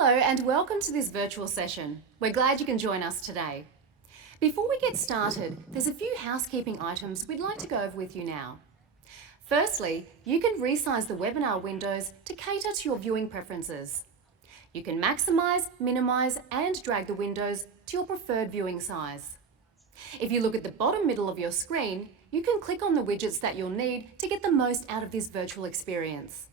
Hello and welcome to this virtual session. We're glad you can join us today. Before we get started, there's a few housekeeping items we'd like to go over with you now. Firstly, you can resize the webinar windows to cater to your viewing preferences. You can maximize, minimize and drag the windows to your preferred viewing size. If you look at the bottom middle of your screen, you can click on the widgets that you'll need to get the most out of this virtual experience.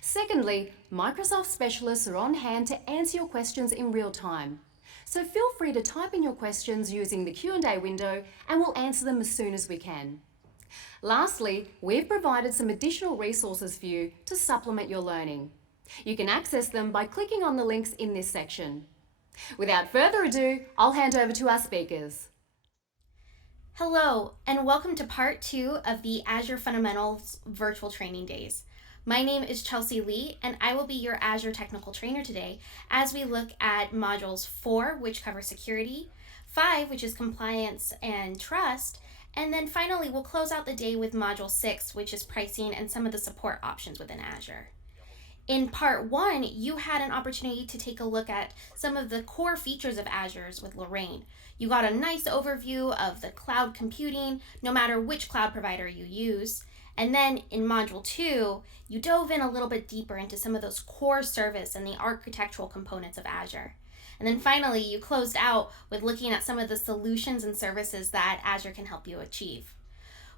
Secondly, Microsoft specialists are on hand to answer your questions in real time. So feel free to type in your questions using the Q&A window and we'll answer them as soon as we can. Lastly, we've provided some additional resources for you to supplement your learning. You can access them by clicking on the links in this section. Without further ado, I'll hand over to our speakers. Hello, and welcome to part 2 of the Azure Fundamentals Virtual Training Days. My name is Chelsea Lee, and I will be your Azure Technical Trainer today as we look at modules 4, which covers security, 5, which is compliance and trust, and then finally we'll close out the day with module 6, which is pricing and some of the support options within Azure. In part 1, you had an opportunity to take a look at some of the core features of Azure's with Lorraine. You got a nice overview of the cloud computing, no matter which cloud provider you use. And then in module 2, you dove in a little bit deeper into some of those core service and the architectural components of Azure. And then finally, you closed out with looking at some of the solutions and services that Azure can help you achieve.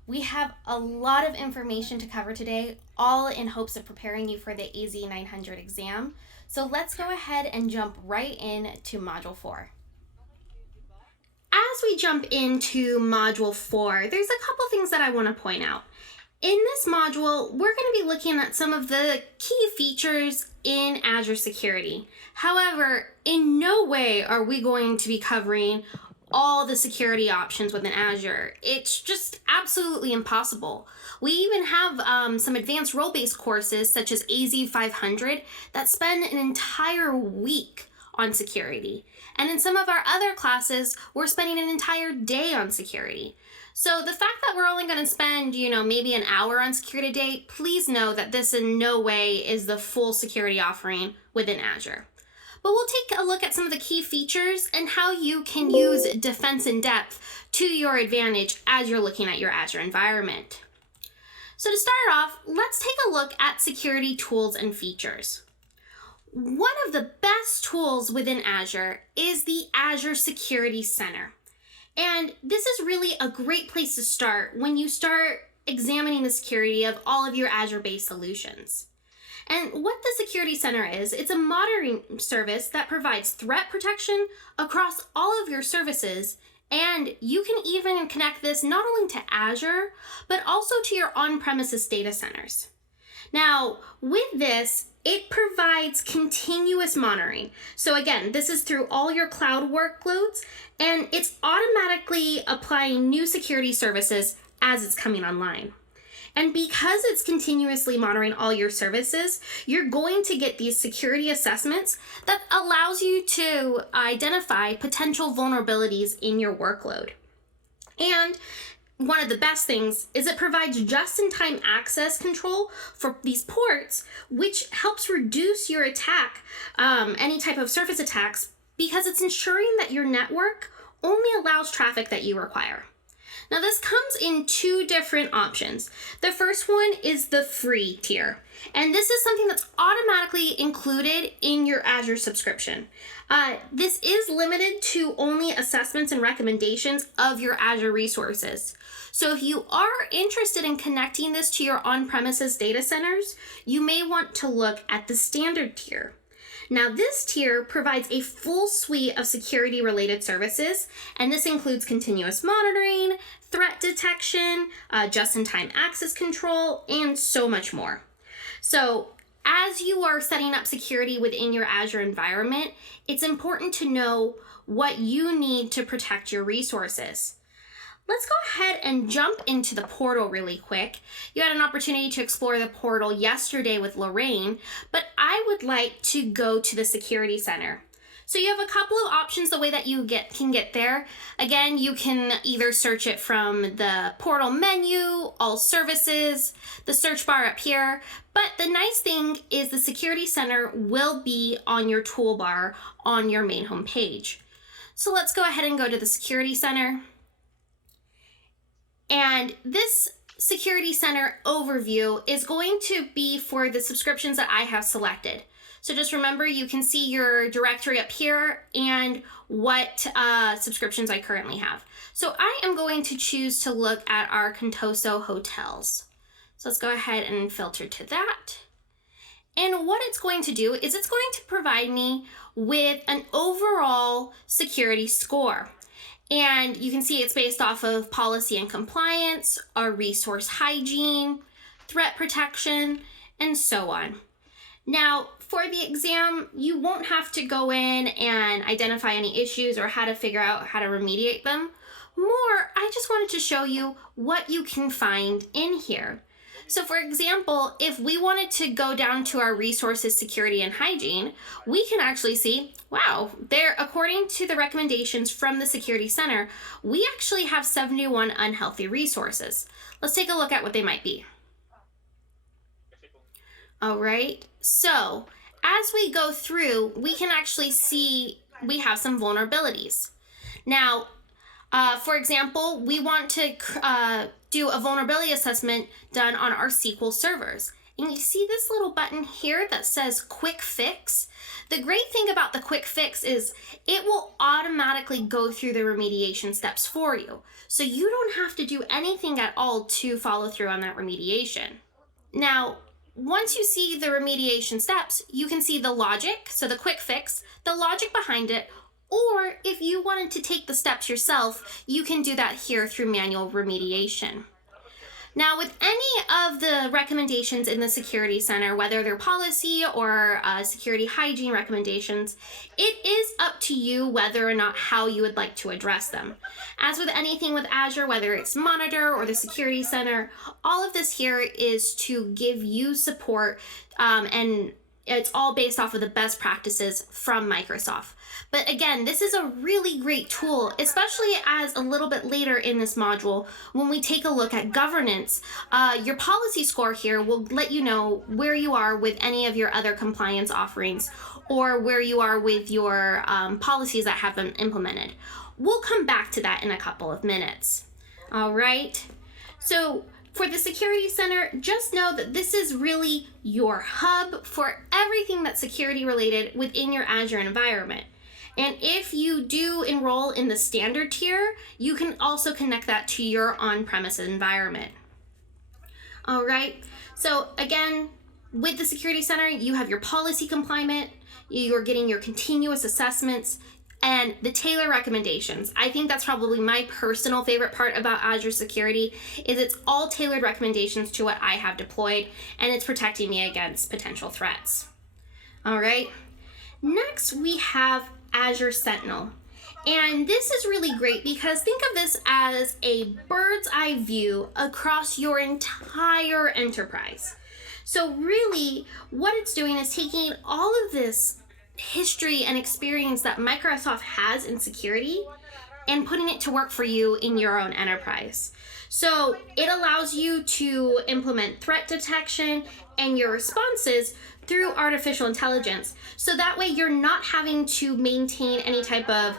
We have a lot of information to cover today, all in hopes of preparing you for the AZ900 exam. So let's go ahead and jump right into module 4. As we jump into module 4, there's a couple things that I want to point out. In this module, we're going to be looking at some of the key features in Azure Security. However, in no way are we going to be covering all the security options within Azure. It's just absolutely impossible. We even have some advanced role-based courses such as AZ500 that spend an entire week on security. And in some of our other classes, we're spending an entire day on security. So the fact that we're only going to spend, maybe an hour on security a day, please know that this in no way is the full security offering within Azure. But we'll take a look at some of the key features and how you can use defense in depth to your advantage as you're looking at your Azure environment. So to start off, let's take a look at security tools and features. One of the best tools within Azure is the Azure Security Center. And this is really a great place to start when you start examining the security of all of your Azure-based solutions. And what the Security Center is, it's a monitoring service that provides threat protection across all of your services, and you can even connect this not only to Azure, but also to your on-premises data centers. Now, with this, it provides continuous monitoring. So again, this is through all your cloud workloads, and it's automatically applying new security services as it's coming online. And because it's continuously monitoring all your services, you're going to get these security assessments that allows you to identify potential vulnerabilities in your workload. And one of the best things is it provides just-in-time access control for these ports, which helps reduce your attack, any type of surface attacks, because it's ensuring that your network only allows traffic that you require. Now this comes in two different options. The first one is the free tier, and this is something that's automatically included in your Azure subscription. This is limited to only assessments and recommendations of your Azure resources. So if you are interested in connecting this to your on-premises data centers, you may want to look at the standard tier. Now this tier provides a full suite of security-related services, and this includes continuous monitoring, threat detection, just-in-time access control, and so much more. So as you are setting up security within your Azure environment, it's important to know what you need to protect your resources. Let's go ahead and jump into the portal really quick. You had an opportunity to explore the portal yesterday with Lorraine, but I would like to go to the Security Center. So you have a couple of options the way that you can get there. Again, you can either search it from the portal menu, all services, the search bar up here. But the nice thing is the Security Center will be on your toolbar on your main home page. So let's go ahead and go to the Security Center. And this Security Center overview is going to be for the subscriptions that I have selected. So just remember, you can see your directory up here and what subscriptions I currently have. So I am going to choose to look at our Contoso hotels. So let's go ahead and filter to that. And what it's going to do is it's going to provide me with an overall security score. And you can see it's based off of policy and compliance, our resource hygiene, threat protection, and so on. Now, for the exam, you won't have to go in and identify any issues or how to figure out how to remediate them. More, I just wanted to show you what you can find in here. So for example, if we wanted to go down to our resources, security, and hygiene, we can actually see, wow, there, according to the recommendations from the Security Center, we actually have 71 unhealthy resources. Let's take a look at what they might be. All right, so as we go through, we can actually see we have some vulnerabilities. Now, for example, we want to do a vulnerability assessment done on our SQL servers. And you see this little button here that says Quick Fix. The great thing about the Quick Fix is it will automatically go through the remediation steps for you. So you don't have to do anything at all to follow through on that remediation. Now, once you see the remediation steps, you can see the logic, so the quick fix, the logic behind it, or if you wanted to take the steps yourself, you can do that here through manual remediation. Now, with any of the recommendations in the Security Center, whether they're policy or security hygiene recommendations, it is up to you whether or not how you would like to address them. As with anything with Azure, whether it's Monitor or the Security Center, all of this here is to give you support, and it's all based off of the best practices from Microsoft. But again, this is a really great tool, especially as a little bit later in this module, when we take a look at governance, your policy score here will let you know where you are with any of your other compliance offerings or where you are with your policies that have been implemented. We'll come back to that in a couple of minutes. All right, so for the Security Center, just know that this is really your hub for everything that's security related within your Azure environment. And if you do enroll in the standard tier, you can also connect that to your on-premises environment. All right, so again, with the Security Center, you have your policy compliance, you're getting your continuous assessments, and the tailor recommendations. I think that's probably my personal favorite part about Azure Security is it's all tailored recommendations to what I have deployed, and it's protecting me against potential threats. All right, next we have Azure Sentinel. And this is really great because think of this as a bird's eye view across your entire enterprise. So really what it's doing is taking all of this history and experience that Microsoft has in security and putting it to work for you in your own enterprise. So it allows you to implement threat detection and your responses through artificial intelligence. So that way you're not having to maintain any type of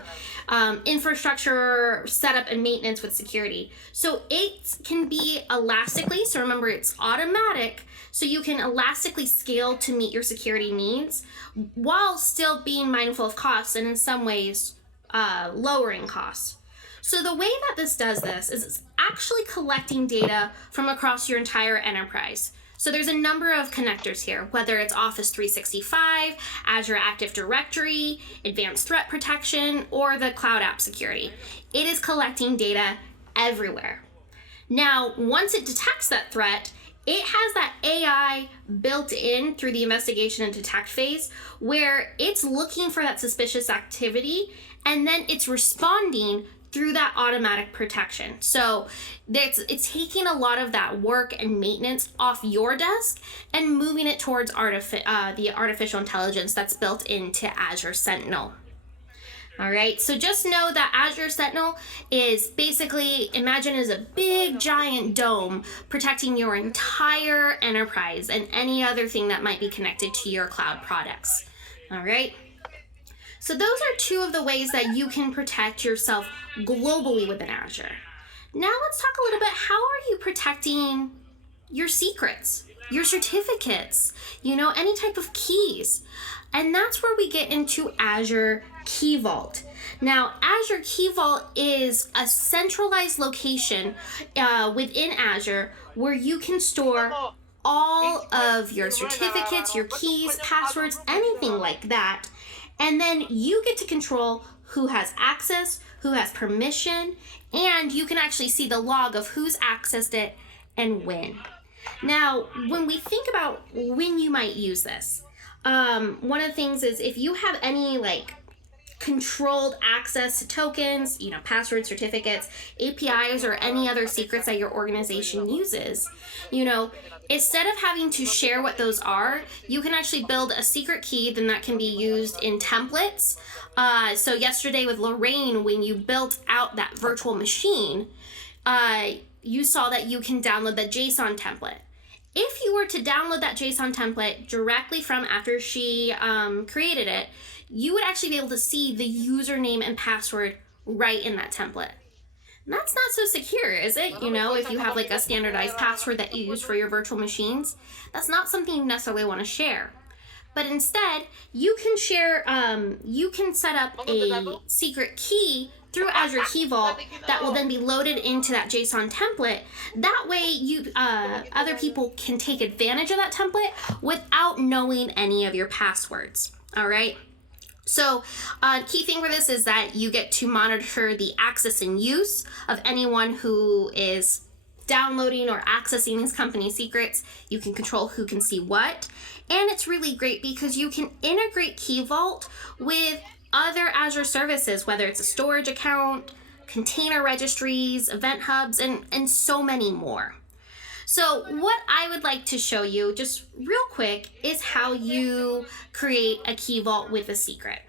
infrastructure setup and maintenance with security. So it can be elastically, so remember it's automatic, so you can elastically scale to meet your security needs while still being mindful of costs and in some ways lowering costs. So the way that this does this is it's actually collecting data from across your entire enterprise. So there's a number of connectors here, whether it's Office 365, Azure Active Directory, Advanced Threat Protection, or the Cloud App Security. It is collecting data everywhere. Now, once it detects that threat, it has that AI built in through the investigation and detect phase where it's looking for that suspicious activity and then it's responding through that automatic protection. So it's taking a lot of that work and maintenance off your desk and moving it towards the artificial intelligence that's built into Azure Sentinel. All right, so just know that Azure Sentinel is basically, imagine as a big giant dome protecting your entire enterprise and any other thing that might be connected to your cloud products. All right, so those are two of the ways that you can protect yourself globally within Azure. Now let's talk a little bit, how are you protecting your secrets, your certificates, any type of keys? And that's where we get into Azure Key Vault. Now, Azure Key Vault is a centralized location within Azure where you can store all of your certificates, your keys, passwords, anything like that. And then you get to control who has access, who has permission, and you can actually see the log of who's accessed it and when. Now, when we think about when you might use this, one of the things is if you have any controlled access to tokens, password certificates, APIs, or any other secrets that your organization uses, instead of having to share what those are, you can actually build a secret key, then that can be used in templates. So yesterday with Lorraine, when you built out that virtual machine, you saw that you can download the JSON template. If you were to download that JSON template directly from after she created it, you would actually be able to see the username and password right in that template. And that's not so secure, is it? If you have a standardized password that you use for your virtual machines, that's not something you necessarily want to share. But instead, you can share, you can set up a secret key through Azure Key Vault that will then be loaded into that JSON template. That way, other people can take advantage of that template without knowing any of your passwords. All right. So, key thing for this is that you get to monitor the access and use of anyone who is downloading or accessing these company secrets. You can control who can see what. And it's really great because you can integrate Key Vault with other Azure services, whether it's a storage account, container registries, event hubs, and so many more. So what I would like to show you just real quick is how you create a Key Vault with a secret.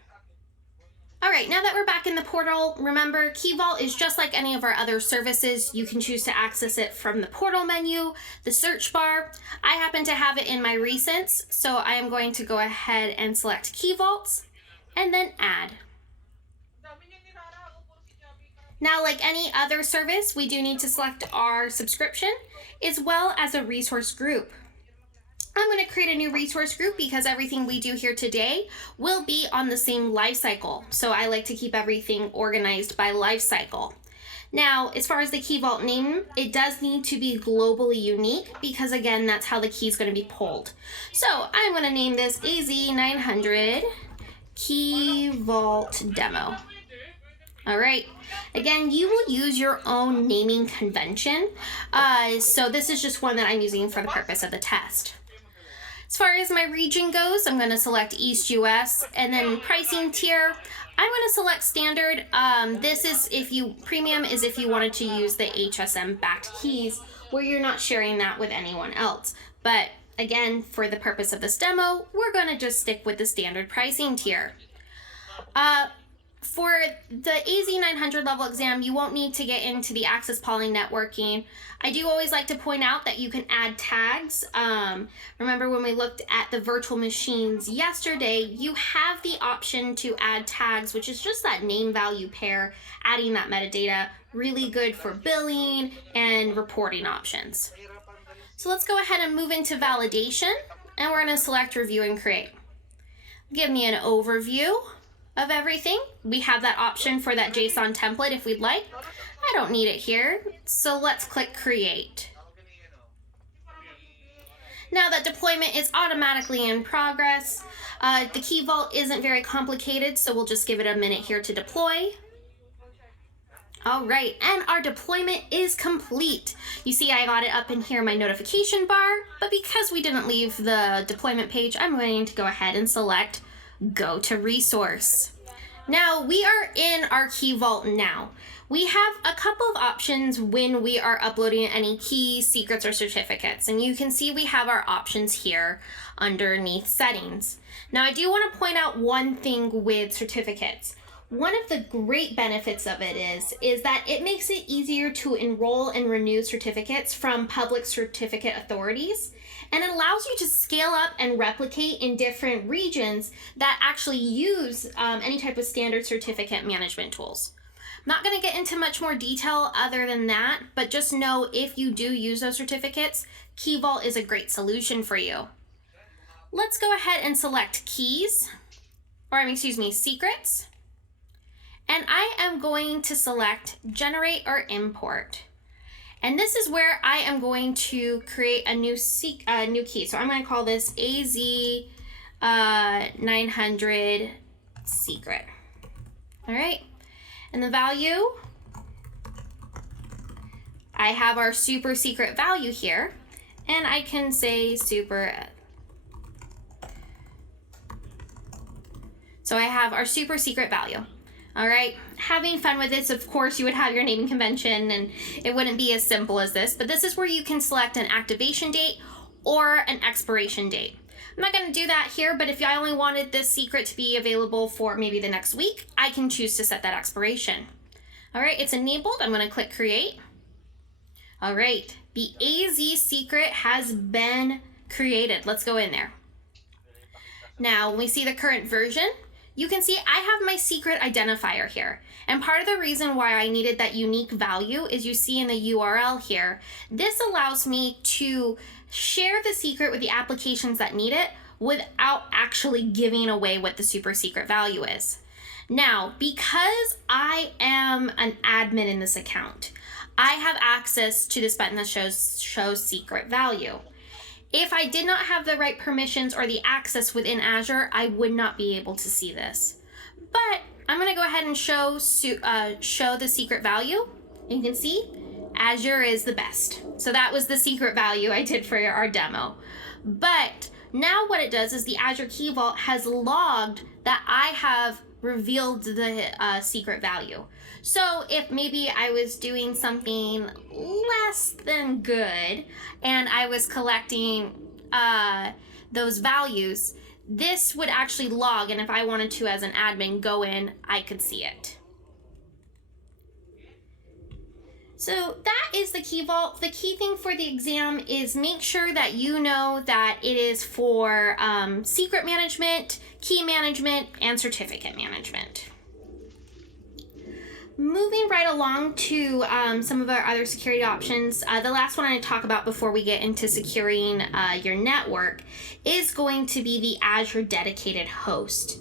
All right, now that we're back in the portal, remember Key Vault is just like any of our other services. You can choose to access it from the portal menu, the search bar. I happen to have it in my recents, so I am going to go ahead and select Key Vaults and then add. Now, like any other service, we do need to select our subscription as well as a resource group. I'm going to create a new resource group because everything we do here today will be on the same life cycle. So I like to keep everything organized by life cycle. Now, as far as the Key Vault name, it does need to be globally unique because again, that's how the key is going to be pulled. So I'm going to name this AZ900 Key Vault Demo. All right. Again, you will use your own naming convention. So this is just one that I'm using for the purpose of the test. As far as my region goes, I'm going to select East US, and then pricing tier, I'm going to select standard. This is premium is if you wanted to use the HSM backed keys where you're not sharing that with anyone else. But again, for the purpose of this demo, we're going to just stick with the standard pricing tier. For the AZ900 level exam, you won't need to get into the access polling networking. I do always like to point out that you can add tags. Remember when we looked at the virtual machines yesterday, you have the option to add tags, which is just that name value pair, adding that metadata, really good for billing and reporting options. So let's go ahead and move into validation, and we're going to select review and create. Give me an overview of everything. We have that option for that JSON template if we'd like. I don't need it here, so let's click create. Now that deployment is automatically in progress. The Key Vault isn't very complicated, so we'll just give it a minute here to deploy. All right, and our deployment is complete. You see I got it up in here in my notification bar, but because we didn't leave the deployment page, I'm going to go ahead and select Go to Resource. Now we are in our Key Vault now. We have a couple of options when we are uploading any keys, secrets, or certificates, and you can see we have our options here underneath settings. Now I do want to point out one thing with certificates. One of the great benefits of it is that it makes it easier to enroll and renew certificates from public certificate authorities, and it allows you to scale up and replicate in different regions that actually use any type of standard certificate management tools. I'm not going to get into much more detail other than that, but just know if you do use those certificates, Key Vault is a great solution for you. Let's go ahead and select keys, secrets. And I am going to select generate or import. And this is where I am going to create a new key. So I'm going to call this AZ900 secret. All right. And the value, I have our super secret value here. And I can say super. So I have our super secret value. All right, having fun with this. Of course, you would have your naming convention and it wouldn't be as simple as this, but this is where you can select an activation date or an expiration date. I'm not going to do that here, but if I only wanted this secret to be available for maybe the next week, I can choose to set that expiration. All right, it's enabled. I'm going to click create. All right, the AZ secret has been created. Let's go in there. Now, when we see the current version, you can see I have my secret identifier here. And part of the reason why I needed that unique value is you see in the URL here, this allows me to share the secret with the applications that need it without actually giving away what the super secret value is. Now, because I am an admin in this account, I have access to this button that shows secret value. If I did not have the right permissions or the access within Azure, I would not be able to see this. But I'm going to go ahead and show the secret value. You can see Azure is the best. So that was the secret value I did for our demo. But now what it does is the Azure Key Vault has logged that I have revealed the secret value. So if maybe I was doing something less than good and I was collecting those values, this would actually log, and if I wanted to as an admin go in, I could see it. So that is the Key Vault. The key thing for the exam is make sure that you know that it is for secret management, key management, and certificate management. Moving right along to some of our other security options, the last one I talk about before we get into securing your network is going to be the Azure Dedicated Host.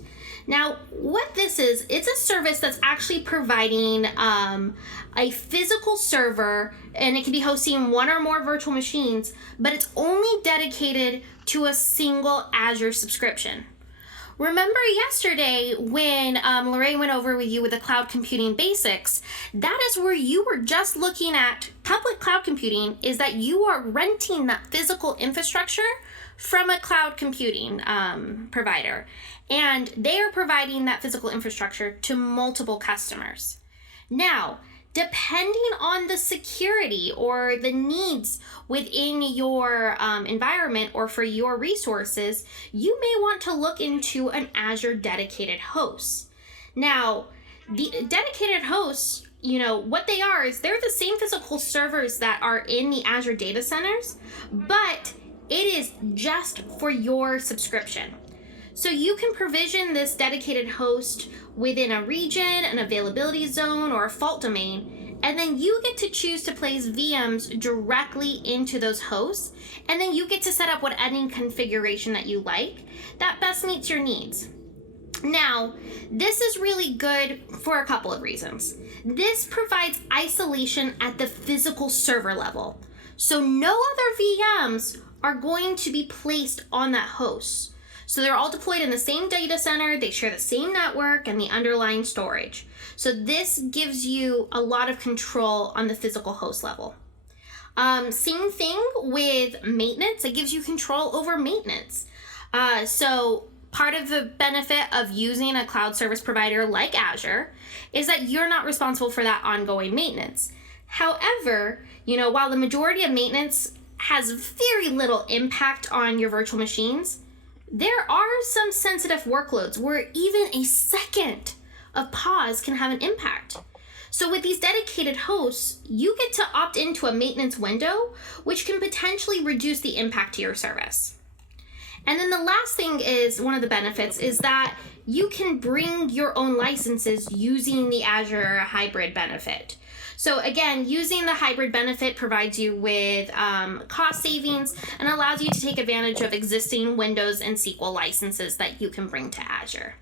Now, what this is, it's a service that's actually providing a physical server, and it can be hosting one or more virtual machines, but it's only dedicated to a single Azure subscription. Remember yesterday when Lorraine went over with you with the cloud computing basics, that is where you were just looking at public cloud computing, is that you are renting that physical infrastructure from a cloud computing provider. And they are providing that physical infrastructure to multiple customers. Now, depending on the security or the needs within your environment or for your resources, you may want to look into an Azure dedicated host. Now, the dedicated hosts, what they are is they're the same physical servers that are in the Azure data centers, but it is just for your subscription. So you can provision this dedicated host within a region, an availability zone, or a fault domain, and then you get to choose to place VMs directly into those hosts, and then you get to set up any configuration that you like that best meets your needs. Now, this is really good for a couple of reasons. This provides isolation at the physical server level, so no other VMs are going to be placed on that host. So they're all deployed in the same data center, they share the same network and the underlying storage. So this gives you a lot of control on the physical host level. Same thing with maintenance, it gives you control over maintenance. So part of the benefit of using a cloud service provider like Azure is that you're not responsible for that ongoing maintenance. However, while the majority of maintenance has very little impact on your virtual machines, there are some sensitive workloads where even a second of pause can have an impact. So with these dedicated hosts, you get to opt into a maintenance window, which can potentially reduce the impact to your service. And then the last thing is, one of the benefits is that you can bring your own licenses using the Azure hybrid benefit. So again, using the hybrid benefit provides you with cost savings and allows you to take advantage of existing Windows and SQL licenses that you can bring to Azure.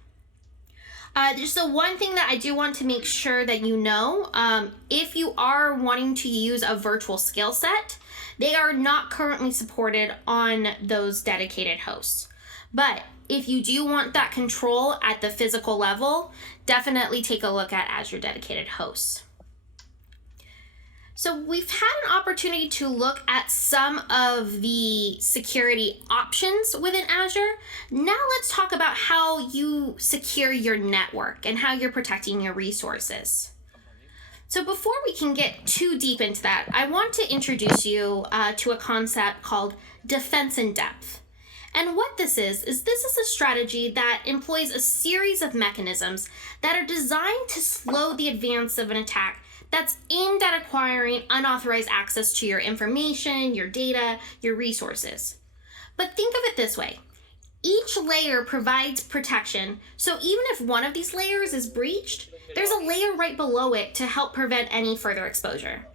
Just the one thing that I do want to make sure that you know, if you are wanting to use a virtual skill set, they are not currently supported on those dedicated hosts. But if you do want that control at the physical level, definitely take a look at Azure dedicated hosts. So we've had an opportunity to look at some of the security options within Azure. Now let's talk about how you secure your network and how you're protecting your resources. So before we can get too deep into that, I want to introduce you to a concept called defense in depth. And what this is a strategy that employs a series of mechanisms that are designed to slow the advance of an attack that's aimed at acquiring unauthorized access to your information, your data, your resources. But think of it this way. Each layer provides protection, so even if one of these layers is breached, there's a layer right below it to help prevent any further exposure.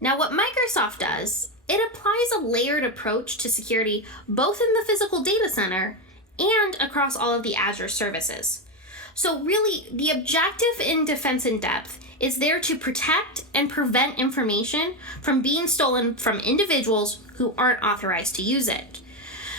Now, what Microsoft does, it applies a layered approach to security both in the physical data center and across all of the Azure services. So really, the objective in defense in depth is there to protect and prevent information from being stolen from individuals who aren't authorized to use it.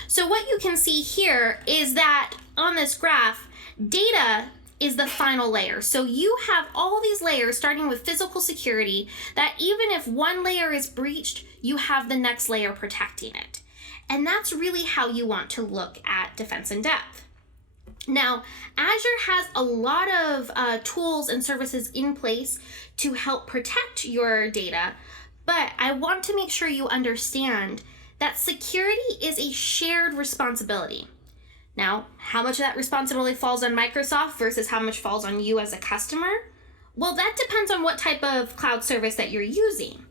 So what you can see here is that on this graph, data is the final layer. So you have all these layers starting with physical security that even if one layer is breached, you have the next layer protecting it. And that's really how you want to look at defense in depth. Now, Azure has a lot of tools and services in place to help protect your data, but I want to make sure you understand that security is a shared responsibility. Now, how much of that responsibility falls on Microsoft versus how much falls on you as a customer? Well, that depends on what type of cloud service that you're using.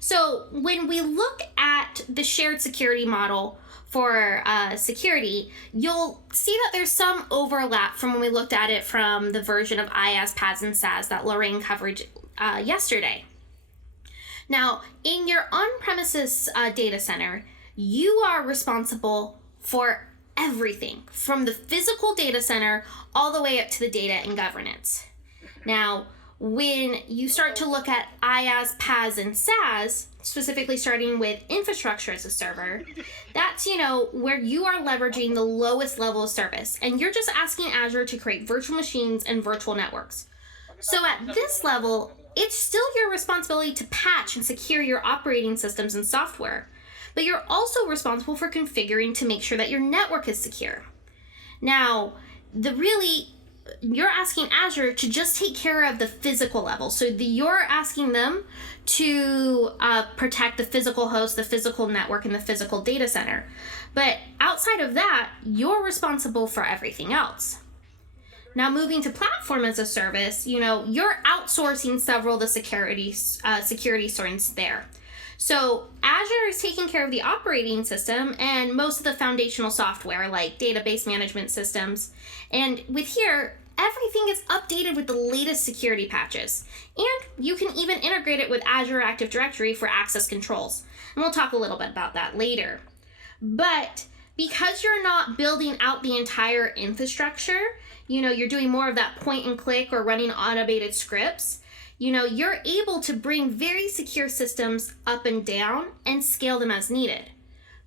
So when we look at the shared security model for security, you'll see that there's some overlap from when we looked at it from the version of IaaS, PaaS, and SaaS that Lorraine covered yesterday. Now, in your on-premises data center, you are responsible for everything from the physical data center all the way up to the data and governance. Now, when you start to look at IaaS, PaaS, and SaaS, specifically starting with infrastructure as a server, that's, where you are leveraging the lowest level of service, and you're just asking Azure to create virtual machines and virtual networks. So at this level, it's still your responsibility to patch and secure your operating systems and software, but you're also responsible for configuring to make sure that your network is secure. Now, you're asking Azure to just take care of the physical level. So you're asking them to protect the physical host, the physical network, and the physical data center. But outside of that, you're responsible for everything else. Now, moving to platform as a service, you're outsourcing several of the security sorts there. So Azure is taking care of the operating system and most of the foundational software like database management systems. And with here, everything is updated with the latest security patches. And you can even integrate it with Azure Active Directory for access controls. And we'll talk a little bit about that later. But because you're not building out the entire infrastructure, you're doing more of that point and click or running automated scripts, you're able to bring very secure systems up and down and scale them as needed.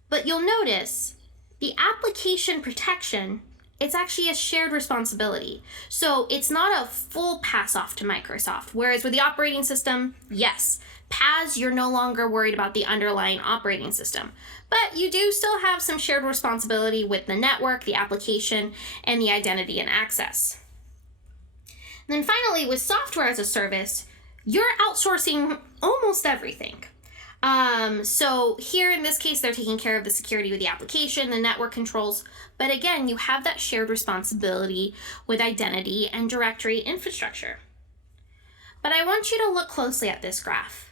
But you'll notice the application protection, it's actually a shared responsibility. So it's not a full pass off to Microsoft. Whereas with the operating system, yes, PaaS, you're no longer worried about the underlying operating system. But you do still have some shared responsibility with the network, the application, and the identity and access. And then finally, with software as a service, you're outsourcing almost everything. So here in this case, they're taking care of the security with the application, the network controls. But again, you have that shared responsibility with identity and directory infrastructure. But I want you to look closely at this graph.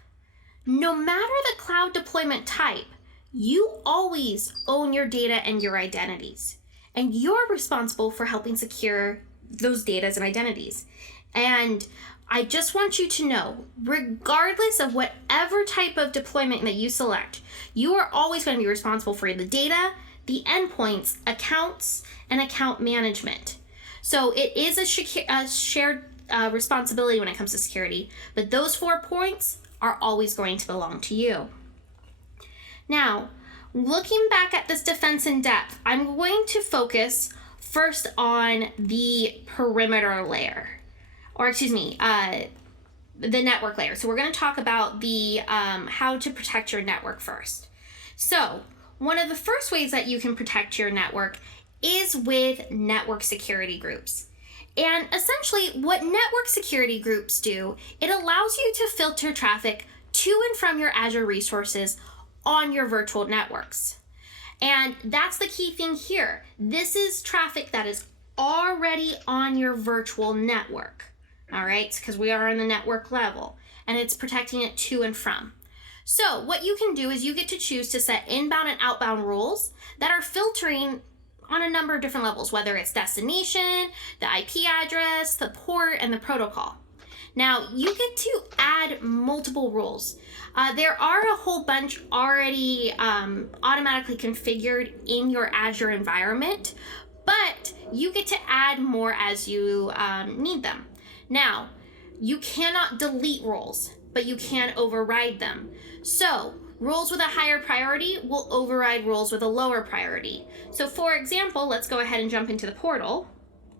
No matter the cloud deployment type, you always own your data and your identities. And you're responsible for helping secure those data and identities. And I just want you to know, regardless of whatever type of deployment that you select, you are always going to be responsible for the data, the endpoints, accounts, and account management. So it is a shared responsibility when it comes to security, but those 4 points are always going to belong to you. Now, looking back at this defense in depth, I'm going to focus first on the perimeter layer. The network layer. So we're going to talk about the how to protect your network first. So one of the first ways that you can protect your network is with network security groups. And essentially what network security groups do, it allows you to filter traffic to and from your Azure resources on your virtual networks. And that's the key thing here. This is traffic that is already on your virtual network. All right, because we are on the network level and it's protecting it to and from. So what you can do is you get to choose to set inbound and outbound rules that are filtering on a number of different levels, whether it's destination, the IP address, the port, and the protocol. Now you get to add multiple rules. There are a whole bunch already automatically configured in your Azure environment, but you get to add more as you need them. Now, you cannot delete rules, but you can override them. So, rules with a higher priority will override rules with a lower priority. So, for example, let's go ahead and jump into the portal.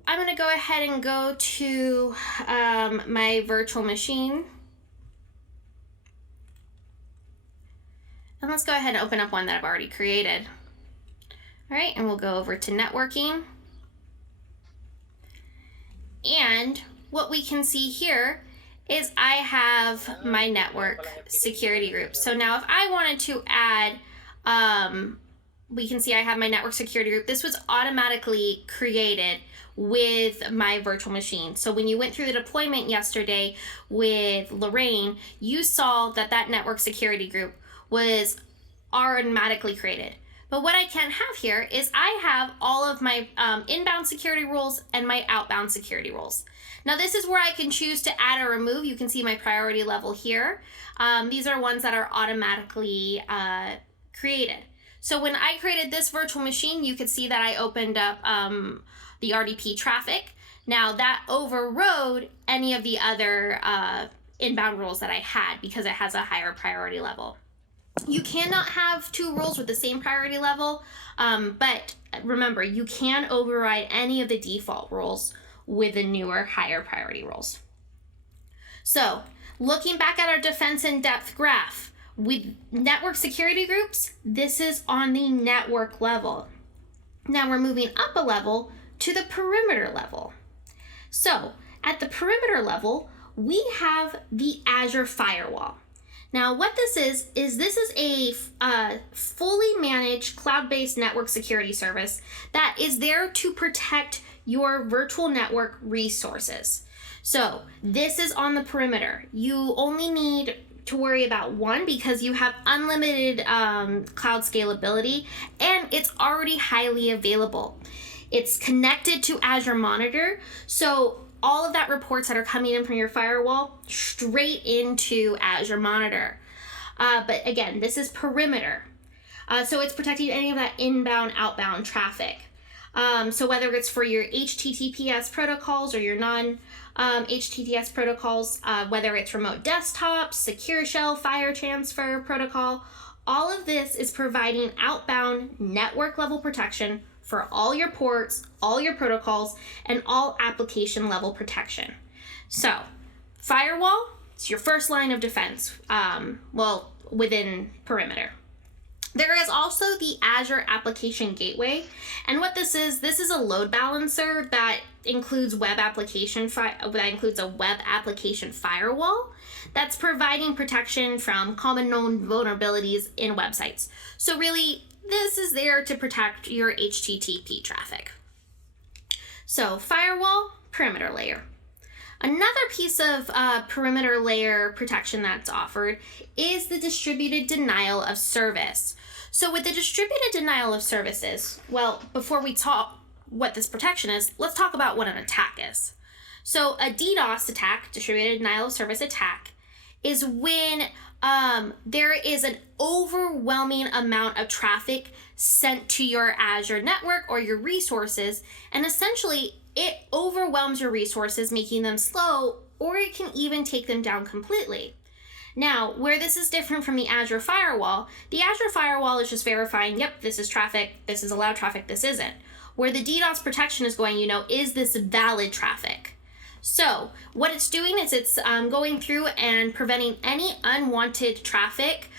I'm going to go ahead and go to my virtual machine. And let's go ahead and open up one that I've already created. All right, and we'll go over to networking. And what we can see here is I have my network security group. So now if I wanted to add, we can see I have my network security group. This was automatically created with my virtual machine. So when you went through the deployment yesterday with Lorraine, you saw that that network security group was automatically created. But what I can have here is I have all of my inbound security rules and my outbound security rules. Now this is where I can choose to add or remove. You can see my priority level here. These are ones that are automatically created. So when I created this virtual machine, you could see that I opened up the RDP traffic. Now that overrode any of the other inbound rules that I had because it has a higher priority level. You cannot have 2 rules with the same priority level, but remember, you can override any of the default rules with the newer, higher priority rules. So, looking back at our defense in depth graph, with network security groups, this is on the network level. Now we're moving up a level to the perimeter level. So, at the perimeter level, we have the Azure firewall. Now what this is this is a fully managed cloud-based network security service that is there to protect your virtual network resources. So this is on the perimeter. You only need to worry about one because you have unlimited cloud scalability and it's already highly available. It's connected to Azure Monitor, so all of that reports that are coming in from your firewall straight into Azure Monitor. But again, this is perimeter. So it's protecting any of that inbound, outbound traffic. So whether it's for your HTTPS protocols or your non-HTTPS protocols, whether it's remote desktops, secure shell, file transfer protocol, all of this is providing outbound network level protection for all your ports, all your protocols, and all application level protection. So, firewall, it's your first line of defense, within perimeter. There is also the Azure Application Gateway, and what this is a load balancer that includes a web application firewall that's providing protection from common known vulnerabilities in websites. So really, this is there to protect your HTTP traffic. So firewall, perimeter layer. Another piece of perimeter layer protection that's offered is the distributed denial of service. So with the distributed denial of services, well, before we talk what this protection is, let's talk about what an attack is. So a DDoS attack, distributed denial of service attack, is when there is an overwhelming amount of traffic sent to your Azure network or your resources, and essentially it overwhelms your resources, making them slow, or it can even take them down completely. Now, where this is different from the Azure firewall is just verifying, yep, this is traffic, this is allowed traffic, this isn't. Where the DDoS protection is going, is this valid traffic? So what it's doing is it's going through and preventing any unwanted traffic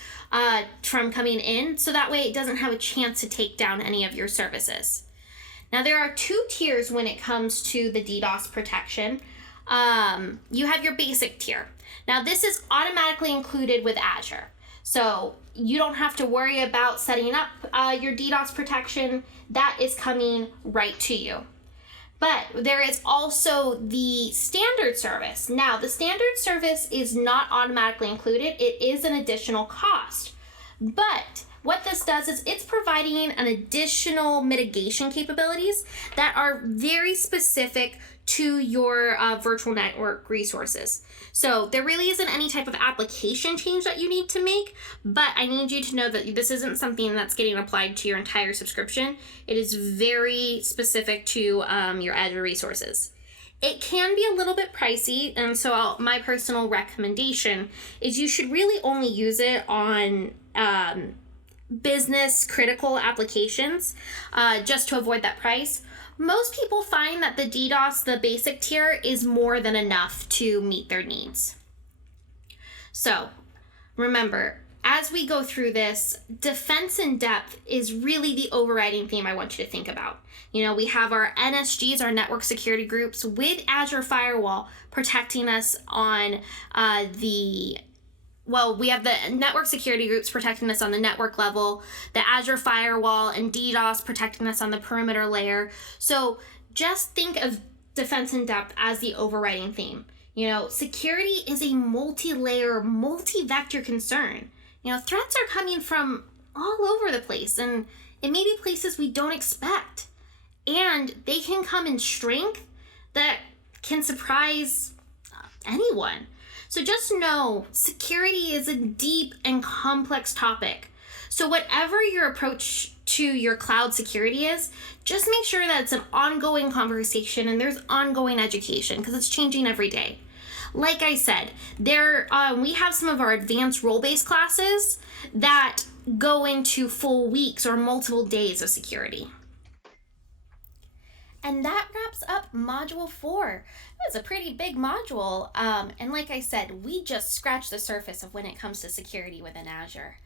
from coming in, so that way it doesn't have a chance to take down any of your services. Now there are two tiers when it comes to the DDoS protection. You have your basic tier. Now this is automatically included with Azure. So you don't have to worry about setting up your DDoS protection. That is coming right to you. But there is also the standard service. Now the standard service is not automatically included. It is an additional cost. But what this does is it's providing an additional mitigation capabilities that are very specific to your virtual network resources. So there really isn't any type of application change that you need to make, but I need you to know that this isn't something that's getting applied to your entire subscription. It is very specific to your Azure resources. It can be a little bit pricey, and so my personal recommendation is you should really only use it on business critical applications, just to avoid that price. Most people find that the DDoS, the basic tier, is more than enough to meet their needs. So remember, as we go through this, defense in depth is really the overriding theme I want you to think about. We have our NSGs, our network security groups, with Azure Firewall protecting us on we have the network security groups protecting us on the network level, the Azure Firewall and DDoS protecting us on the perimeter layer. So just think of defense in depth as the overriding theme. Security is a multi-layer, multi-vector concern. Threats are coming from all over the place, and it may be places we don't expect. And they can come in strength that can surprise anyone. So just know, security is a deep and complex topic. So whatever your approach to your cloud security is, just make sure that it's an ongoing conversation and there's ongoing education, because it's changing every day. Like I said, we have some of our advanced role-based classes that go into full weeks or multiple days of security. And that wraps up Module 4. It was a pretty big module, and like I said, we just scratched the surface of when it comes to security within Azure.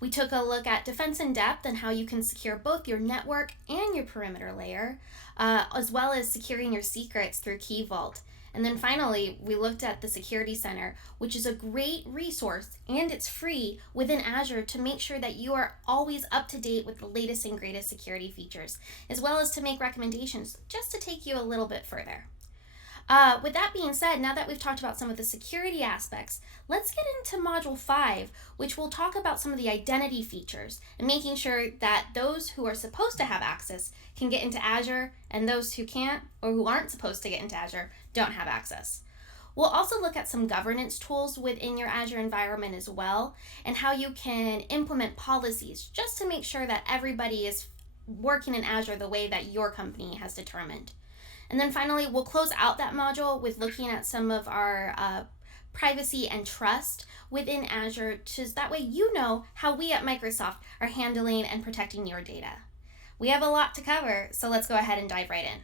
We took a look at defense in depth and how you can secure both your network and your perimeter layer, as well as securing your secrets through Key Vault. And then finally, we looked at the Security Center, which is a great resource, and it's free within Azure to make sure that you are always up to date with the latest and greatest security features, as well as to make recommendations just to take you a little bit further. With that being said, now that we've talked about some of the security aspects, let's get into Module 5, which will talk about some of the identity features and making sure that those who are supposed to have access can get into Azure, and those who can't or who aren't supposed to get into Azure don't have access. We'll also look at some governance tools within your Azure environment as well, and how you can implement policies just to make sure that everybody is working in Azure the way that your company has determined. And then finally, we'll close out that module with looking at some of our privacy and trust within Azure, just that way you know how we at Microsoft are handling and protecting your data. We have a lot to cover, so let's go ahead and dive right in.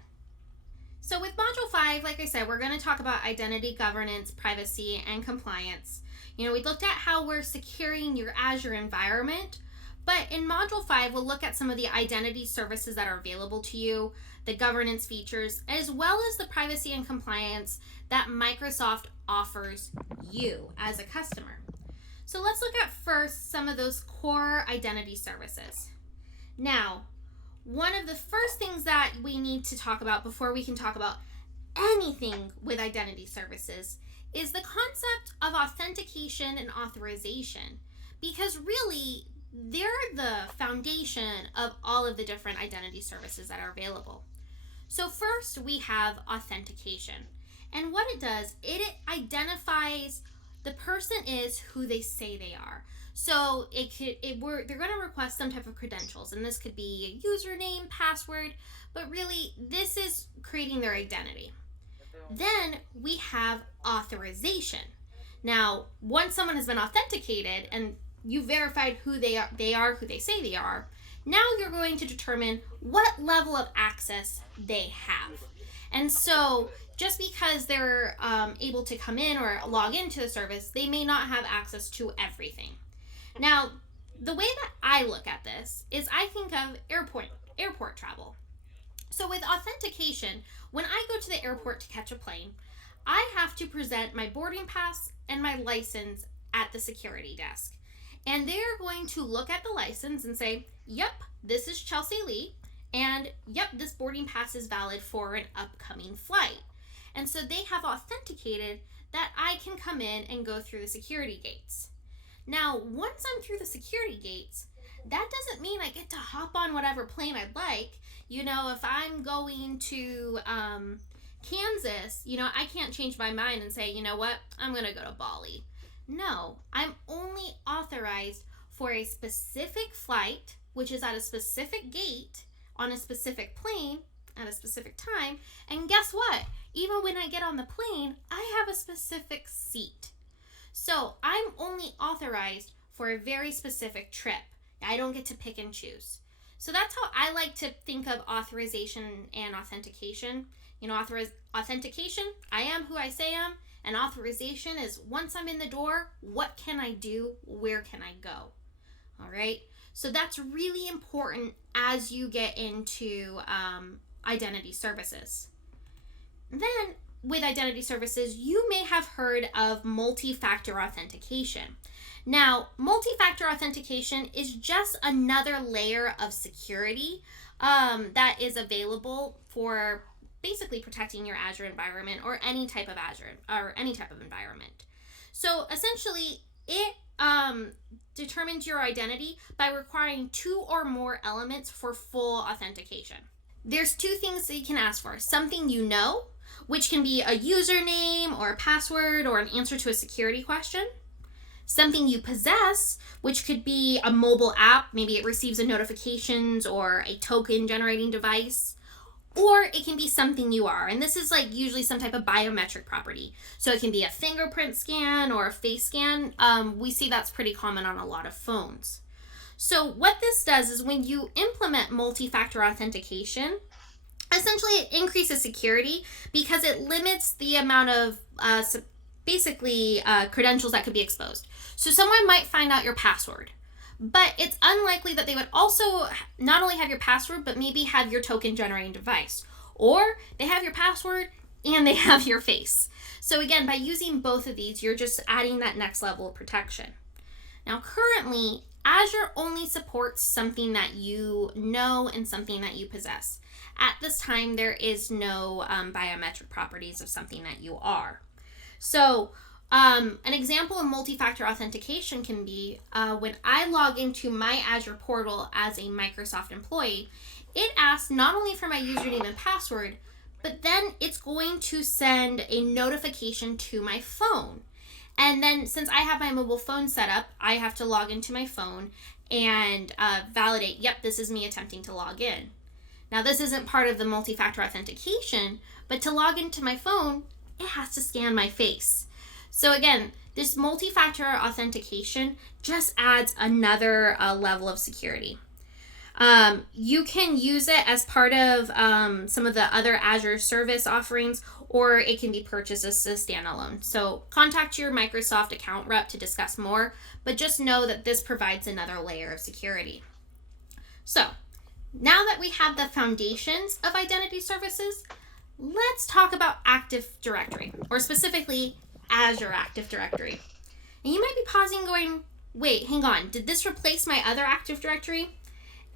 So with Module 5, like I said, we're going to talk about identity governance, privacy, and compliance. We looked at how we're securing your Azure environment, But in Module 5, we'll look at some of the identity services that are available to you, the governance features, as well as the privacy and compliance that Microsoft offers you as a customer. So let's look at first some of those core identity services. Now, one of the first things that we need to talk about before we can talk about anything with identity services is the concept of authentication and authorization, because really they're the foundation of all of the different identity services that are available. So first we have authentication, and what it does, it identifies the person is who they say they are. So they're going to request some type of credentials, and this could be a username, password, but really this is creating their identity. Then we have authorization. Now, once someone has been authenticated and you verified who they are who they say they are, now you're going to determine what level of access they have. And so just because they're able to come in or log into the service, they may not have access to everything. Now, the way that I look at this is I think of airport travel. So with authentication, when I go to the airport to catch a plane, I have to present my boarding pass and my license at the security desk. And they're going to look at the license and say, yep, this is Chelsea Lee, and yep, this boarding pass is valid for an upcoming flight. And so they have authenticated that I can come in and go through the security gates. Now, once I'm through the security gates, that doesn't mean I get to hop on whatever plane I'd like. You know, if I'm going to Kansas, I can't change my mind and say, you know what, I'm going to go to Bali. No, I'm only authorized for a specific flight, which is at a specific gate on a specific plane at a specific time. And guess what? Even when I get on the plane, I have a specific seat. So I'm only authorized for a very specific trip. I don't get to pick and choose. So that's how I like to think of authorization and authentication. Authentication, I am who I say I am. And authorization is once I'm in the door, what can I do? Where can I go? All right. So that's really important as you get into identity services. Then with identity services, you may have heard of multi-factor authentication. Now, multi-factor authentication is just another layer of security that is available for basically protecting your Azure environment or any type of Azure or any type of environment. So essentially, it determines your identity by requiring 2 or more elements for full authentication. There's 2 things that you can ask for. Something you know, which can be a username or a password or an answer to a security question. Something you possess, which could be a mobile app, maybe it receives a notifications or a token generating device. Or it can be something you are, and this is like usually some type of biometric property. So it can be a fingerprint scan or a face scan. We see that's pretty common on a lot of phones. So what this does is when you implement multi-factor authentication, essentially it increases security because it limits the amount of credentials that could be exposed. So someone might find out your password, but it's unlikely that they would also not only have your password, but maybe have your token generating device. Or they have your password and they have your face. So again, by using both of these, you're just adding that next level of protection. Now, currently, Azure only supports something that you know and something that you possess. At this time, there is no biometric properties of something that you are. So an example of multi-factor authentication can be when I log into my Azure portal as a Microsoft employee, it asks not only for my username and password, but then it's going to send a notification to my phone. And then since I have my mobile phone set up, I have to log into my phone and validate, yep, this is me attempting to log in. Now, this isn't part of the multi-factor authentication, but to log into my phone, it has to scan my face. So again, this multi-factor authentication just adds another level of security. You can use it as part of some of the other Azure service offerings, or it can be purchased as a standalone. So contact your Microsoft account rep to discuss more, but just know that this provides another layer of security. So now that we have the foundations of identity services, let's talk about Active Directory, or specifically Azure Active Directory. And you might be pausing going, wait, hang on, did this replace my other Active Directory?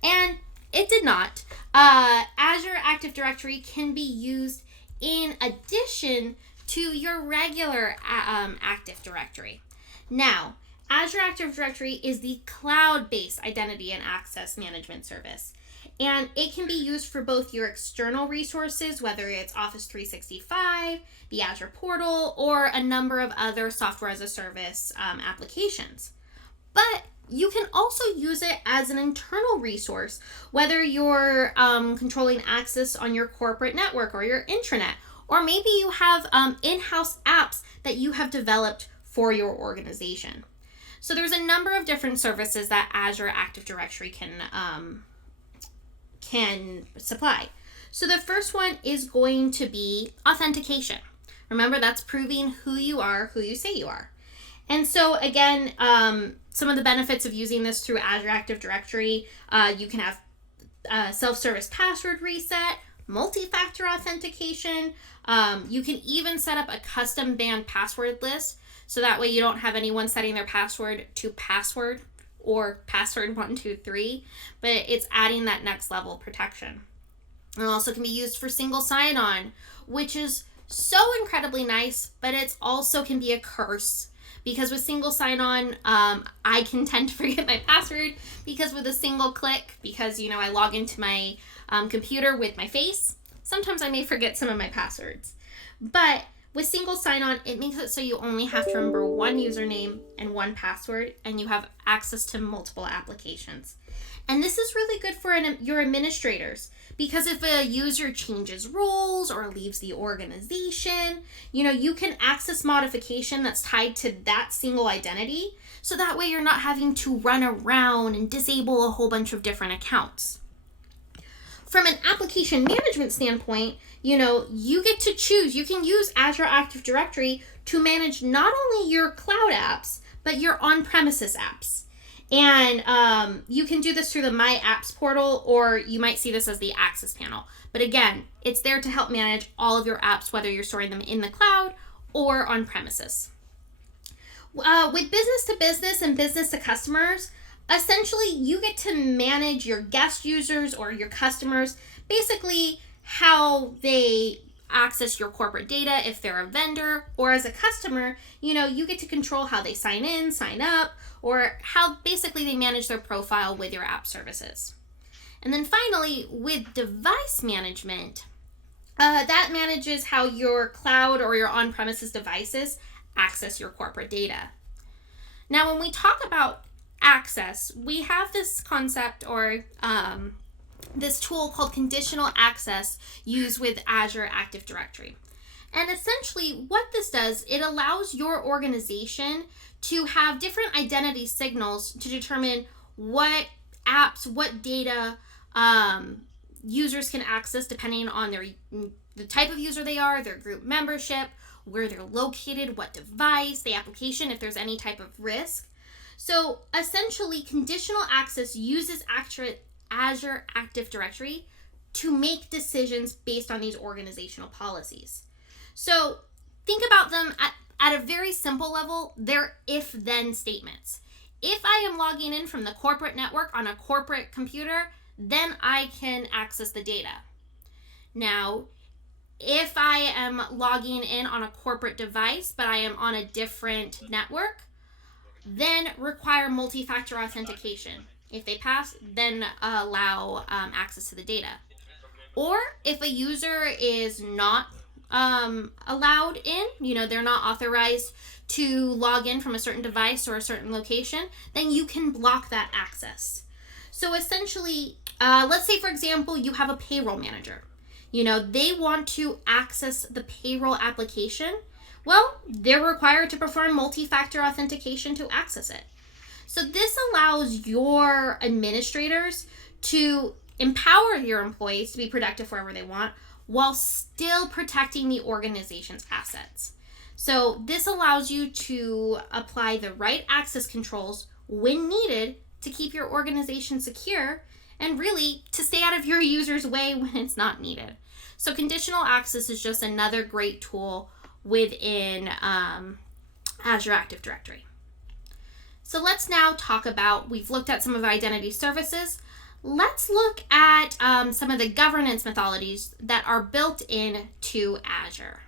And it did not. Azure Active Directory can be used in addition to your regular Active Directory. Now, Azure Active Directory is the cloud-based identity and access management service. And it can be used for both your external resources, whether it's Office 365, the Azure portal, or a number of other software as a service applications. But you can also use it as an internal resource, whether you're controlling access on your corporate network or your intranet, or maybe you have in-house apps that you have developed for your organization. So there's a number of different services that Azure Active Directory can supply. So the first one is going to be authentication. Remember, that's proving who you are, who you say you are. And so again, some of the benefits of using this through Azure Active Directory, you can have self-service password reset, multi-factor authentication. You can even set up a custom banned password list, so that way you don't have anyone setting their password to password or password 123, but it's adding that next level protection. It also can be used for single sign-on, which is so incredibly nice, but it's also can be a curse, because with single sign-on, I can tend to forget my password, because with a single click, because I log into my computer with my face, sometimes I may forget some of my passwords. But with single sign-on, it makes it so you only have to remember one username and one password, and you have access to multiple applications. And this is really good for your administrators, because if a user changes roles or leaves the organization, you can access modification that's tied to that single identity, so that way you're not having to run around and disable a whole bunch of different accounts. From an application management standpoint, you get to choose. You can use Azure Active Directory to manage not only your cloud apps, but your on-premises apps. And you can do this through the My Apps portal, or you might see this as the Access panel. But again, it's there to help manage all of your apps, whether you're storing them in the cloud or on premises. With business to business and business to customers, essentially you get to manage your guest users or your customers, basically how they access your corporate data if they're a vendor, or as a customer, you get to control how they sign in, sign up, or how basically they manage their profile with your app services. And then finally, with device management, that manages how your cloud or your on-premises devices access your corporate data. Now, when we talk about access, we have this concept or this tool called conditional access used with Azure Active Directory. And essentially what this does, it allows your organization to have different identity signals to determine what apps, what data users can access depending on the type of user they are, their group membership, where they're located, what device, the application, if there's any type of risk. So essentially, conditional access uses Azure Active Directory to make decisions based on these organizational policies. So think about them at a very simple level. They're if-then statements. If I am logging in from the corporate network on a corporate computer, then I can access the data. Now, if I am logging in on a corporate device, but I am on a different network, then require multi-factor authentication. If they pass, then allow access to the data. Or if a user is not allowed in, they're not authorized to log in from a certain device or a certain location, then you can block that access. So essentially, let's say, for example, you have a payroll manager. They want to access the payroll application. Well, they're required to perform multi-factor authentication to access it. So this allows your administrators to empower your employees to be productive wherever they want, while still protecting the organization's assets. So this allows you to apply the right access controls when needed to keep your organization secure and really to stay out of your user's way when it's not needed. So conditional access is just another great tool within Azure Active Directory. So let's now talk about, we've looked at some of the identity services. Let's look at some of the governance methodologies that are built into Azure.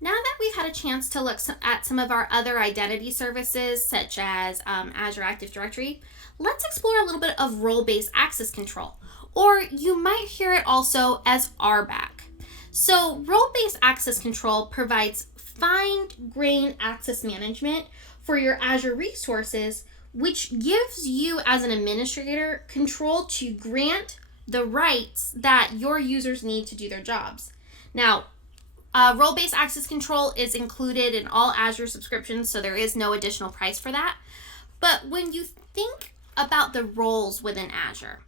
Now that we've had a chance to look at some of our other identity services, such as Azure Active Directory, let's explore a little bit of role-based access control, or you might hear it also as RBAC. So role-based access control provides fine-grained access management for your Azure resources, which gives you as an administrator control to grant the rights that your users need to do their jobs. Now, role-based access control is included in all Azure subscriptions, so there is no additional price for that. But when you think about the roles within Azure,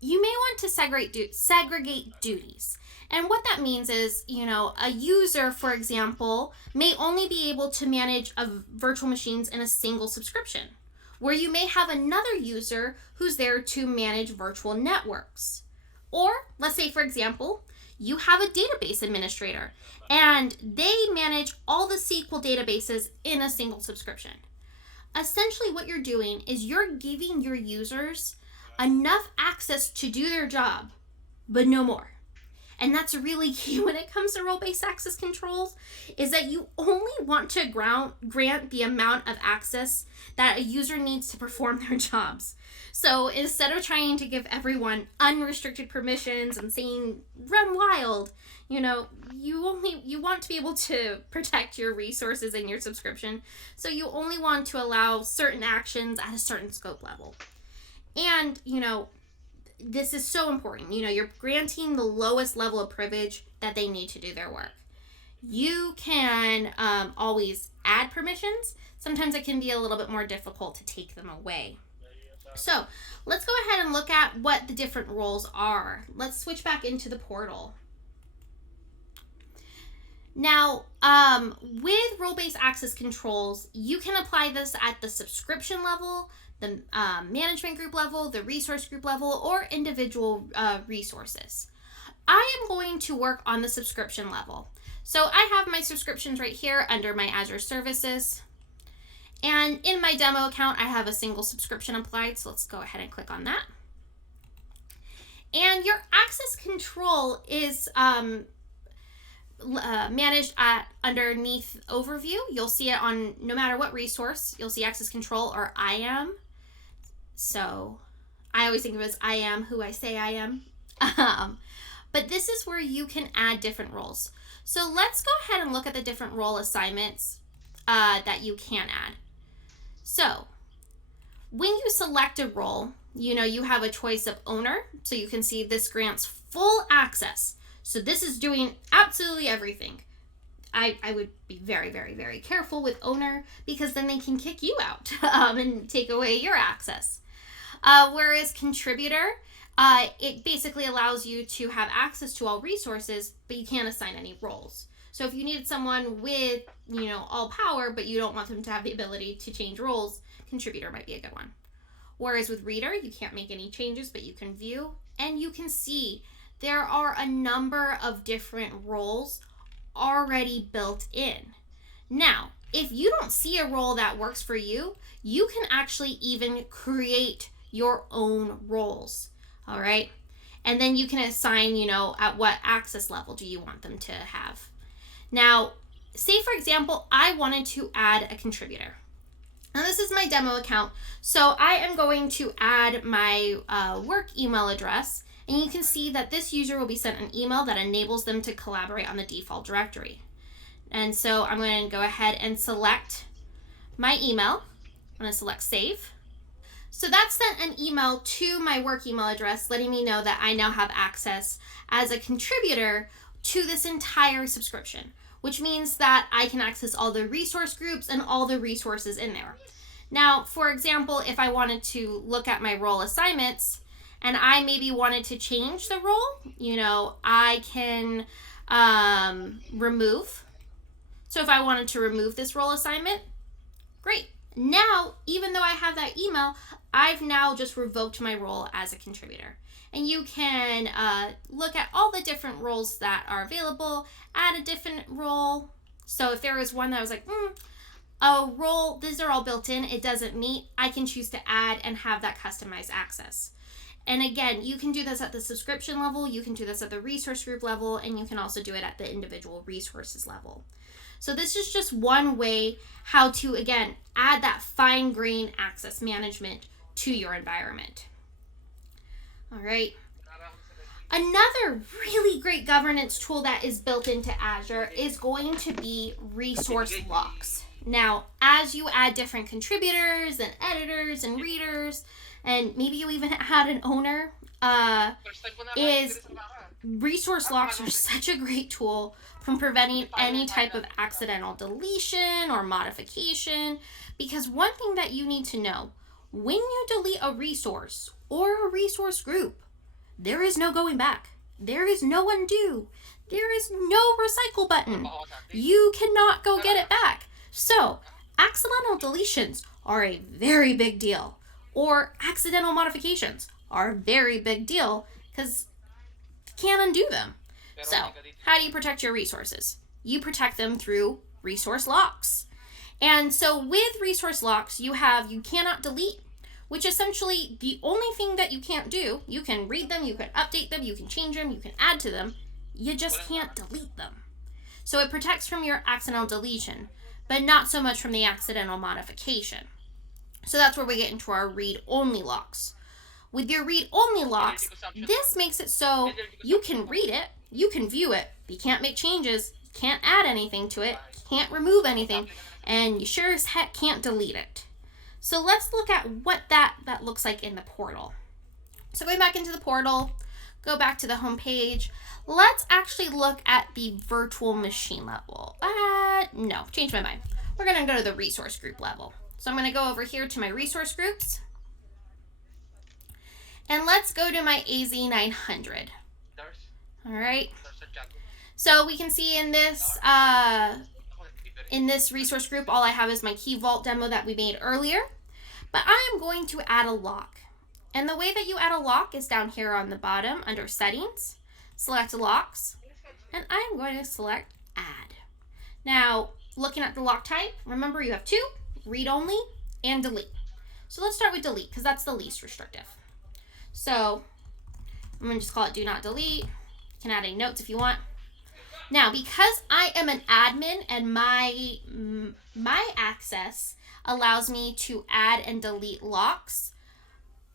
you may want to segregate duties. And what that means is, a user, for example, may only be able to manage virtual machines in a single subscription, where you may have another user who's there to manage virtual networks. Or let's say, for example, you have a database administrator and they manage all the SQL databases in a single subscription. Essentially, what you're doing is you're giving your users enough access to do their job, but no more. And that's really key when it comes to role-based access controls, is that you only want to grant the amount of access that a user needs to perform their jobs. So instead of trying to give everyone unrestricted permissions and saying run wild, you want to be able to protect your resources in your subscription. So you only want to allow certain actions at a certain scope level. And, this is so important. You're granting the lowest level of privilege that they need to do their work. You can always add permissions. Sometimes it can be a little bit more difficult to take them away. So let's go ahead and look at what the different roles are. Let's switch back into the portal. Now, with role-based access controls, you can apply this at the subscription level, the management group level, the resource group level, or individual resources. I am going to work on the subscription level. So I have my subscriptions right here under my Azure services. And in my demo account, I have a single subscription applied. So let's go ahead and click on that. And your access control is managed underneath overview. You'll see it on no matter what resource. You'll see access control or IAM. So I always think of it as I am who I say I am. But this is where you can add different roles. So let's go ahead and look at the different role assignments that you can add. So when you select a role, you have a choice of owner. So you can see this grants full access. So this is doing absolutely everything. I would be very, very, very careful with owner, because then they can kick you out and take away your access. Whereas contributor, it basically allows you to have access to all resources, but you can't assign any roles. So if you needed someone with, all power, but you don't want them to have the ability to change roles, contributor might be a good one. Whereas with reader, you can't make any changes, but you can view and you can see there are a number of different roles already built in. Now, if you don't see a role that works for you, you can actually even create your own roles, all right? And then you can assign, at what access level do you want them to have. Now, say for example, I wanted to add a contributor. Now this is my demo account, so I am going to add my work email address, and you can see that this user will be sent an email that enables them to collaborate on the default directory. And so I'm going to go ahead and select my email. I'm going to select save. So that sent an email to my work email address letting me know that I now have access as a contributor to this entire subscription, which means that I can access all the resource groups and all the resources in there. Now, for example, if I wanted to look at my role assignments and I maybe wanted to change the role, I can remove. So if I wanted to remove this role assignment, great. Now, even though I have that email, I've now just revoked my role as a contributor. And you can look at all the different roles that are available, add a different role. So if there was one that was like, a role, these are all built in, it doesn't meet, I can choose to add and have that customized access. And again, you can do this at the subscription level, you can do this at the resource group level, and you can also do it at the individual resources level. So this is just one way how to, again, add that fine-grained access management to your environment. All right. Another really great governance tool that is built into Azure is going to be resource locks. Now, as you add different contributors and editors and readers, and maybe you even add an owner, resource locks are such a great tool from preventing any type of accidental deletion or modification, because one thing that you need to know, when you delete a resource or a resource group, there is no going back. There is no undo. There is no recycle button. You cannot go get it back. So, accidental deletions are a very big deal, or accidental modifications are a very big deal because you can't undo them. So, how do you protect your resources? You protect them through resource locks. And so with resource locks, you cannot delete, which essentially the only thing that you can't do, you can read them, you can update them, you can change them, you can add to them, you just can't delete them. So it protects from your accidental deletion, but not so much from the accidental modification. So that's where we get into our read-only locks. With your read-only locks, this makes it so you can read it, you can view it, but you can't make changes, you can't add anything to it, you can't remove anything, and you sure as heck can't delete it. So let's look at what that looks like in the portal. So going back into the portal, go back to the home page. Let's actually look at the virtual machine level. No, change my mind. We're going to go to the resource group level. So I'm going to go over here to my resource groups. And let's go to my AZ900. All right. So we can see in this resource group, all I have is my key vault demo that we made earlier. But I am going to add a lock. And the way that you add a lock is down here on the bottom under settings. Select locks. And I am going to select add. Now, looking at the lock type, remember you have two, read only and delete. So let's start with delete because that's the least restrictive. So I'm going to just call it do not delete. You can add any notes if you want. Now, because I am an admin and my access allows me to add and delete locks,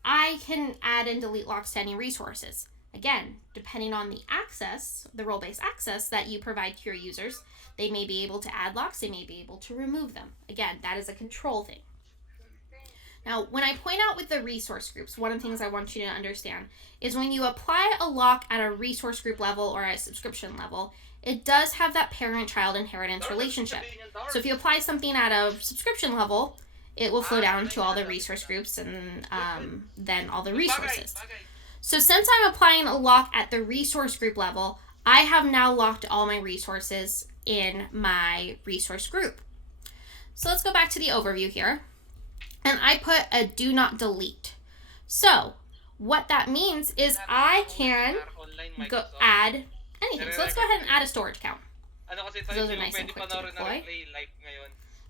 I can add and delete locks to any resources. Again, depending on the access, the role-based access that you provide to your users, they may be able to add locks, they may be able to remove them. Again, that is a control thing. Now, when I point out with the resource groups, one of the things I want you to understand is when you apply a lock at a resource group level or a subscription level, it does have that parent-child inheritance relationship. So if you apply something at a subscription level, it will flow down to all the resource groups and then all the resources. So since I'm applying a lock at the resource group level, I have now locked all my resources in my resource group. So let's go back to the overview here. And I put a do not delete. So what that means is I can go add anything. So let's go ahead and add a storage account. Those are nice and quick to deploy.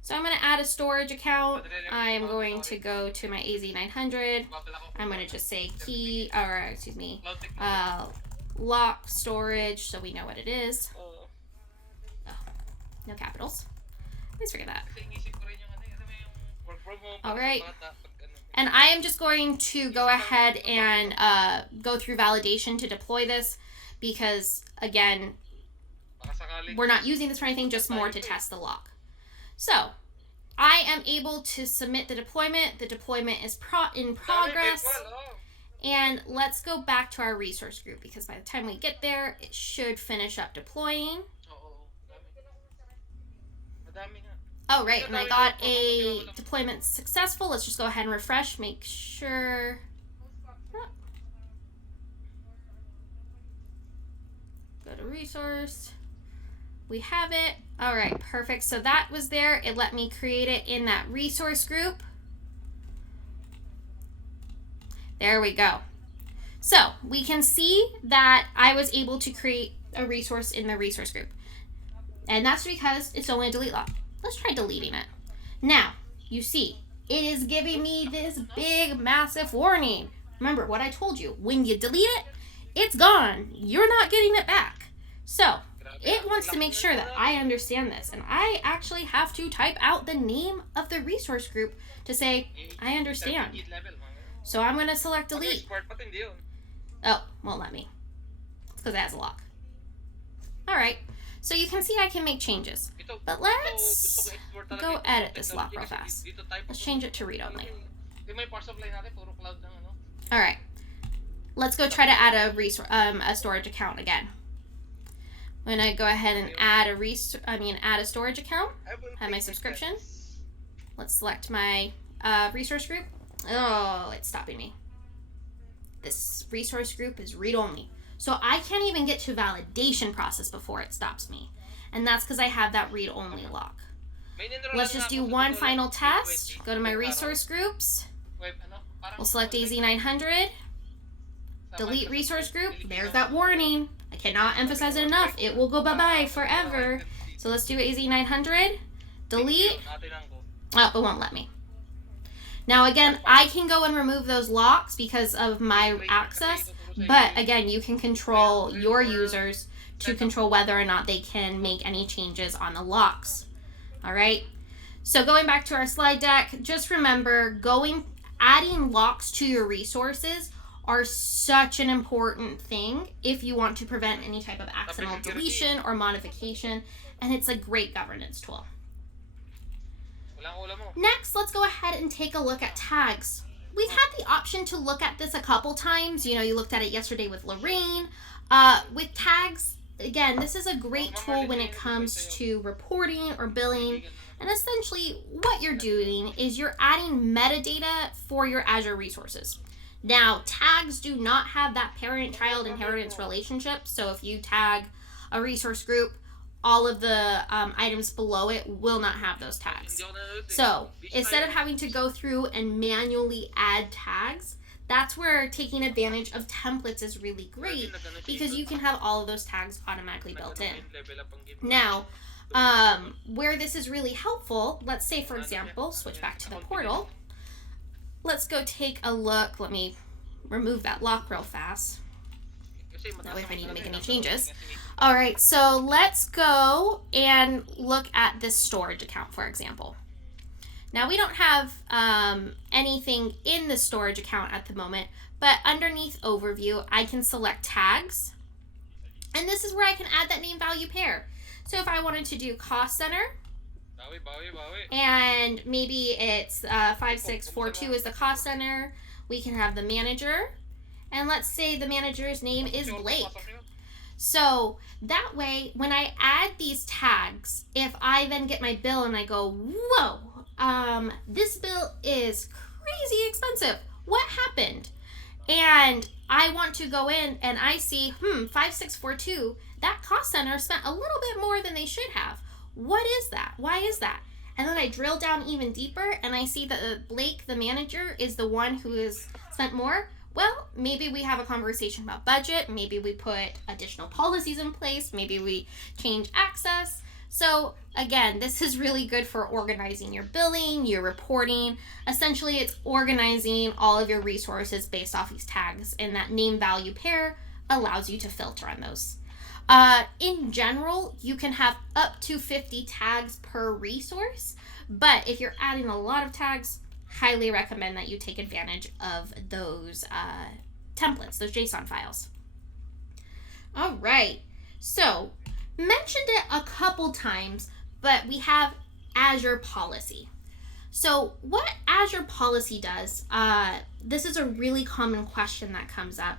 So I'm going to add a storage account. I'm going to go to my AZ900. I'm going to just say lock storage so we know what it is. Oh, no capitals. Let's forget that. All right. And I am just going to go ahead and go through validation to deploy this because, again, we're not using this for anything, just more to test the lock. So I am able to submit the deployment. The deployment is in progress. And let's go back to our resource group because by the time we get there, it should finish up deploying. Oh, right, and I got a deployment successful. Let's just go ahead and refresh, make sure. Go to resource. We have it. All right, perfect. So that was there. It let me create it in that resource group. There we go. So we can see that I was able to create a resource in the resource group. And that's because it's only a delete lock. Let's try deleting it. Now, you see, it is giving me this big, massive warning. Remember what I told you. When you delete it, it's gone. You're not getting it back. So it wants to make sure that I understand this. And I actually have to type out the name of the resource group to say, I understand. So I'm going to select delete. Oh, won't let me. It's because it has a lock. All right. So you can see I can make changes. But let's go edit this lock real fast. Let's change it to read only. All right. Let's go try to add a storage account again. I'm gonna go ahead and add a storage account. Have my subscription. Let's select my resource group. Oh, it's stopping me. This resource group is read only. So I can't even get to validation process before it stops me. And that's because I have that read only lock. Let's just do one final test. Go to my resource groups. We'll select AZ900. Delete resource group. There's that warning. I cannot emphasize it enough. It will go bye-bye forever. So let's do AZ900. Delete. Oh, it won't let me. Now again, I can go and remove those locks because of my access. But again, you can control your users to control whether or not they can make any changes on the locks. All right. So going back to our slide deck, just remember adding locks to your resources are such an important thing if you want to prevent any type of accidental deletion or modification, and it's a great governance tool. Next, let's go ahead and take a look at tags. We've had the option to look at this a couple times. You know, you looked at it yesterday with Lorraine. With tags, again, this is a great tool when it comes to reporting or billing. And essentially what you're doing is you're adding metadata for your Azure resources. Now, tags do not have that parent-child inheritance relationship. So if you tag a resource group, all of the items below it will not have those tags. So instead of having to go through and manually add tags, that's where taking advantage of templates is really great because you can have all of those tags automatically built in. Now, where this is really helpful, let's say, for example, switch back to the portal. Let's go take a look. Let me remove that lock real fast. That way if I need to make any changes. All right, so let's go and look at this storage account, for example. Now we don't have anything in the storage account at the moment, but underneath overview, I can select tags. And this is where I can add that name value pair. So if I wanted to do cost center, and maybe it's 5642 is the cost center, we can have the manager. And let's say the manager's name is Blake. So that way, when I add these tags, if I then get my bill and I go, whoa, this bill is crazy expensive. What happened? And I want to go in and I see, 5642, that cost center spent a little bit more than they should have. What is that? Why is that? And then I drill down even deeper and I see that Blake, the manager, is the one who has spent more. Well, maybe we have a conversation about budget. Maybe we put additional policies in place. Maybe we change access. So again, this is really good for organizing your billing, your reporting. Essentially, it's organizing all of your resources based off these tags, and that name value pair allows you to filter on those. In general, you can have up to 50 tags per resource, but if you're adding a lot of tags, highly recommend that you take advantage of those templates, those JSON files. All right, so mentioned it a couple times, but we have Azure policy. So what Azure policy does, this is a really common question that comes up,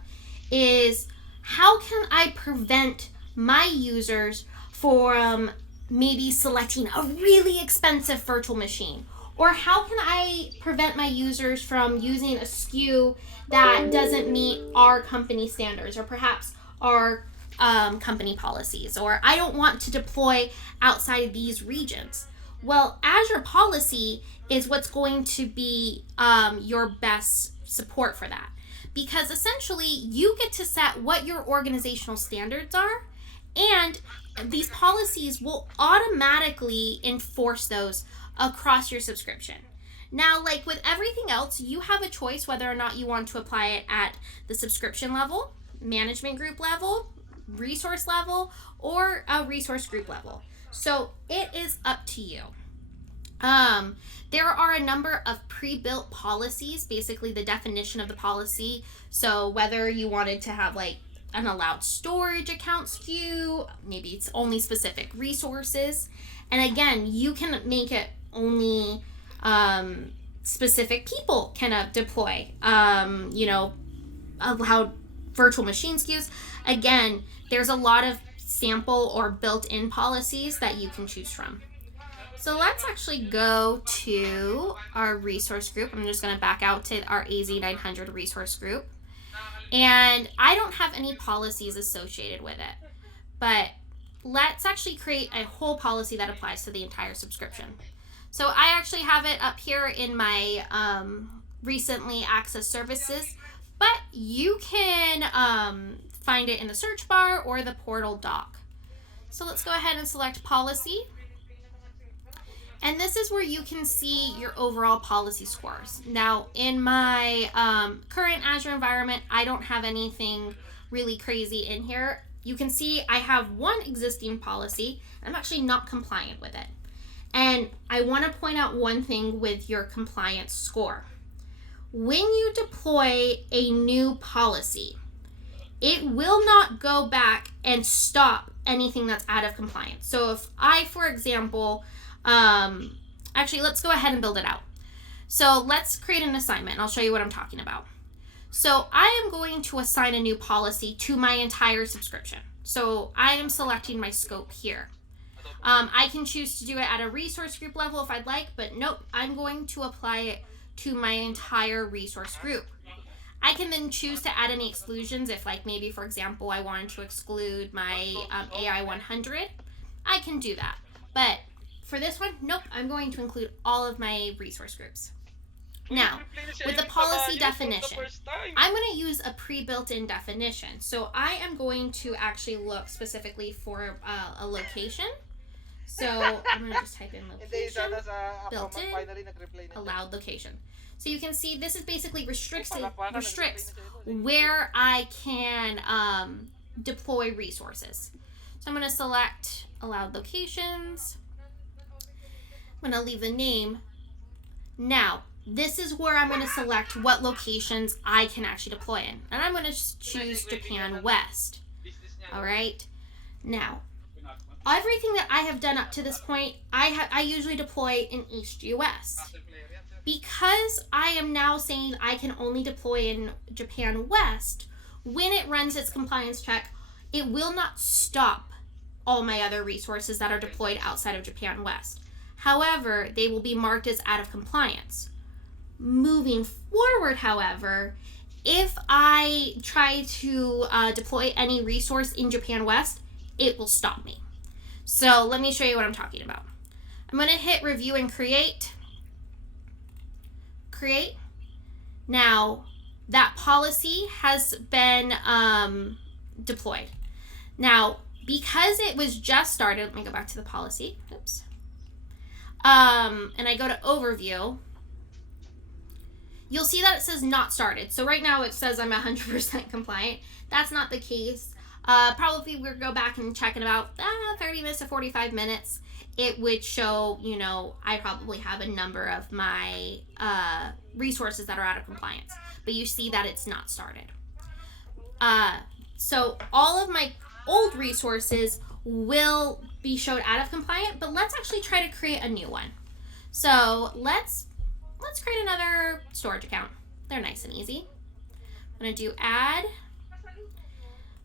is how can I prevent my users from maybe selecting a really expensive virtual machine? Or how can I prevent my users from using a SKU that doesn't meet our company standards, or perhaps our company policies, or I don't want to deploy outside of these regions. Well, Azure policy is what's going to be your best support for that, because essentially you get to set what your organizational standards are, and these policies will automatically enforce those across your subscription. Now, like with everything else, you have a choice whether or not you want to apply it at the subscription level, management group level, resource level, or a resource group level. So it is up to you. There are a number of pre-built policies, basically the definition of the policy. So whether you wanted to have like an allowed storage account SKU, maybe it's only specific resources. And again, you can make it only specific people can deploy, allowed virtual machine SKUs. Again, there's a lot of sample or built-in policies that you can choose from. So let's actually go to our resource group. I'm just going to back out to our AZ900 resource group. And I don't have any policies associated with it, but let's actually create a whole policy that applies to the entire subscription. So I actually have it up here in my recently accessed services, but you can find it in the search bar or the portal doc. So let's go ahead and select policy. And this is where you can see your overall policy scores. Now, in my current Azure environment, I don't have anything really crazy in here. You can see I have one existing policy. I'm actually not compliant with it. And I want to point out one thing with your compliance score. When you deploy a new policy, it will not go back and stop anything that's out of compliance. So if I, for example, actually, let's go ahead and build it out. So let's create an assignment, and I'll show you what I'm talking about. So I am going to assign a new policy to my entire subscription. So I am selecting my scope here. I can choose to do it at a resource group level if I'd like, but nope, I'm going to apply it to my entire resource group. I can then choose to add any exclusions if, like, maybe, for example, I wanted to exclude my AI 100. I can do that. But for this one, nope, I'm going to include all of my resource groups. Now, with the policy definition, I'm going to use a pre-built-in definition. So I am going to actually look specifically for a location. So I'm going to just type in location, built-in, allowed location. So you can see this is basically restricts where I can deploy resources. So I'm going to select allowed locations. I'm going to leave the name. Now, this is where I'm going to select what locations I can actually deploy in. And I'm going to choose Japan West. All right. Now, everything that I have done up to this point, I usually deploy in East US. Because I am now saying I can only deploy in Japan West, when it runs its compliance check, it will not stop all my other resources that are deployed outside of Japan West. However, they will be marked as out of compliance. Moving forward, however, if I try to deploy any resource in Japan West, it will stop me. So let me show you what I'm talking about. I'm going to hit review and create. Create. Now, that policy has been deployed. Now, because it was just started, let me go back to the policy. Oops. And I go to overview. You'll see that it says not started. So right now it says I'm 100% compliant. That's not the case. Probably we'll go back and check in about 30 minutes to 45 minutes. It would show, I probably have a number of my resources that are out of compliance. But you see that it's not started. So all of my old resources will be showed out of compliant, but let's actually try to create a new one. So let's create another storage account. They're nice and easy. I'm going to do add.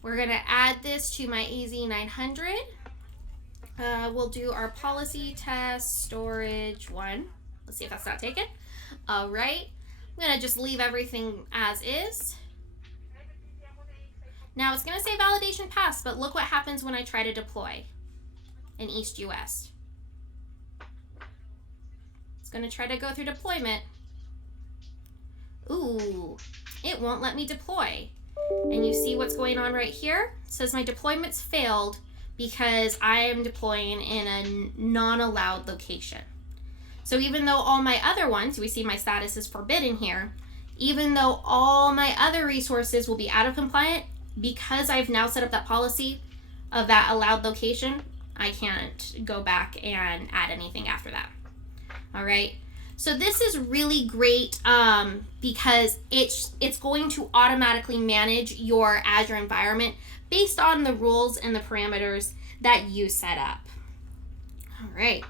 We're going to add this to my AZ900. We'll do our policy test storage 1. Let's see if that's not taken. All right. I'm going to just leave everything as is. Now it's going to say validation passed, but look what happens when I try to deploy in East US. It's going to try to go through deployment. Ooh, it won't let me deploy. And you see what's going on right here? It says my deployment's failed because I am deploying in a non-allowed location. So even though all my other ones, we see my status is forbidden here, even though all my other resources will be out of compliant, because I've now set up that policy of that allowed location, I can't go back and add anything after that. All right. So this is really great because it's going to automatically manage your Azure environment based on the rules and the parameters that you set up. All right.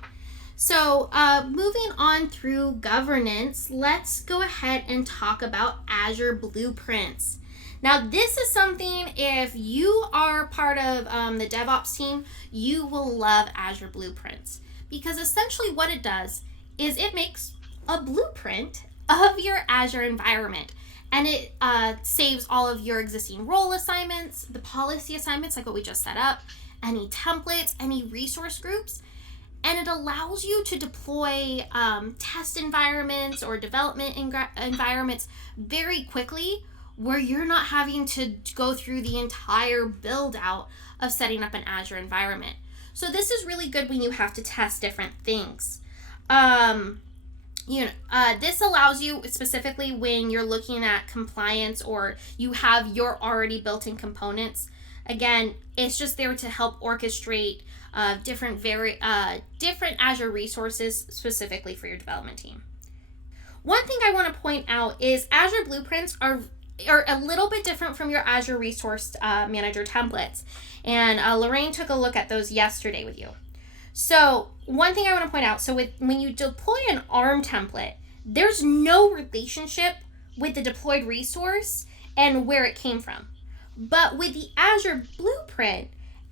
So moving on through governance, let's go ahead and talk about Azure Blueprints. Now, this is something, if you are part of the DevOps team, you will love Azure Blueprints, because essentially what it does is it makes a blueprint of your Azure environment, and it saves all of your existing role assignments, the policy assignments like what we just set up, any templates, any resource groups, and it allows you to deploy test environments or development environments very quickly, where you're not having to go through the entire build out of setting up an Azure environment. So this is really good when you have to test different things. This allows you specifically when you're looking at compliance or you have your already built-in components. Again, it's just there to help orchestrate different Azure resources specifically for your development team. One thing I want to point out is Azure Blueprints are a little bit different from your Azure Resource Manager templates. And Lorraine took a look at those yesterday with you. So one thing I want to point out, when you deploy an ARM template, there's no relationship with the deployed resource and where it came from. But with the Azure Blueprint,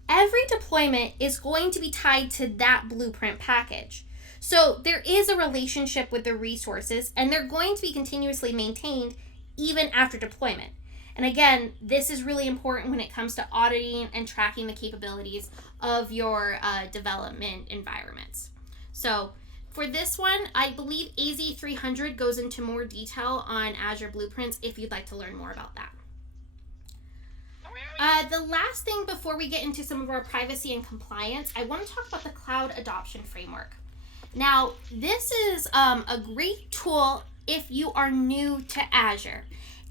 every deployment is going to be tied to that blueprint package. So there is a relationship with the resources, and they're going to be continuously maintained even after deployment. And again, this is really important when it comes to auditing and tracking the capabilities of your development environments. So for this one, I believe AZ300 goes into more detail on Azure Blueprints if you'd like to learn more about that. The last thing before we get into some of our privacy and compliance, I want to talk about the Cloud Adoption Framework. Now, this is a great tool if you are new to Azure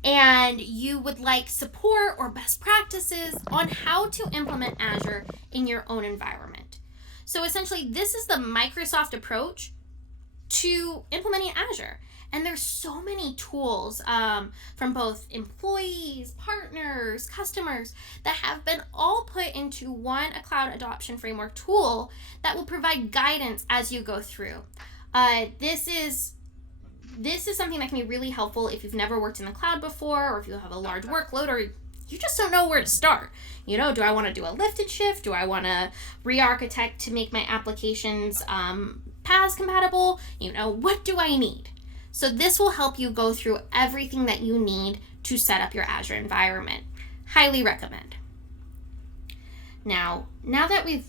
and you would like support or best practices on how to implement Azure in your own environment. So essentially, this is the Microsoft approach to implementing Azure. And there's so many tools from both employees, partners, customers that have been all put into one Cloud Adoption Framework tool that will provide guidance as you go through. This is something that can be really helpful if you've never worked in the cloud before, or if you have a large workload, or you just don't know where to start. Do I want to do a lift and shift? Do I want to re-architect to make my applications PaaS compatible? What do I need? So this will help you go through everything that you need to set up your Azure environment. Highly recommend. Now that we've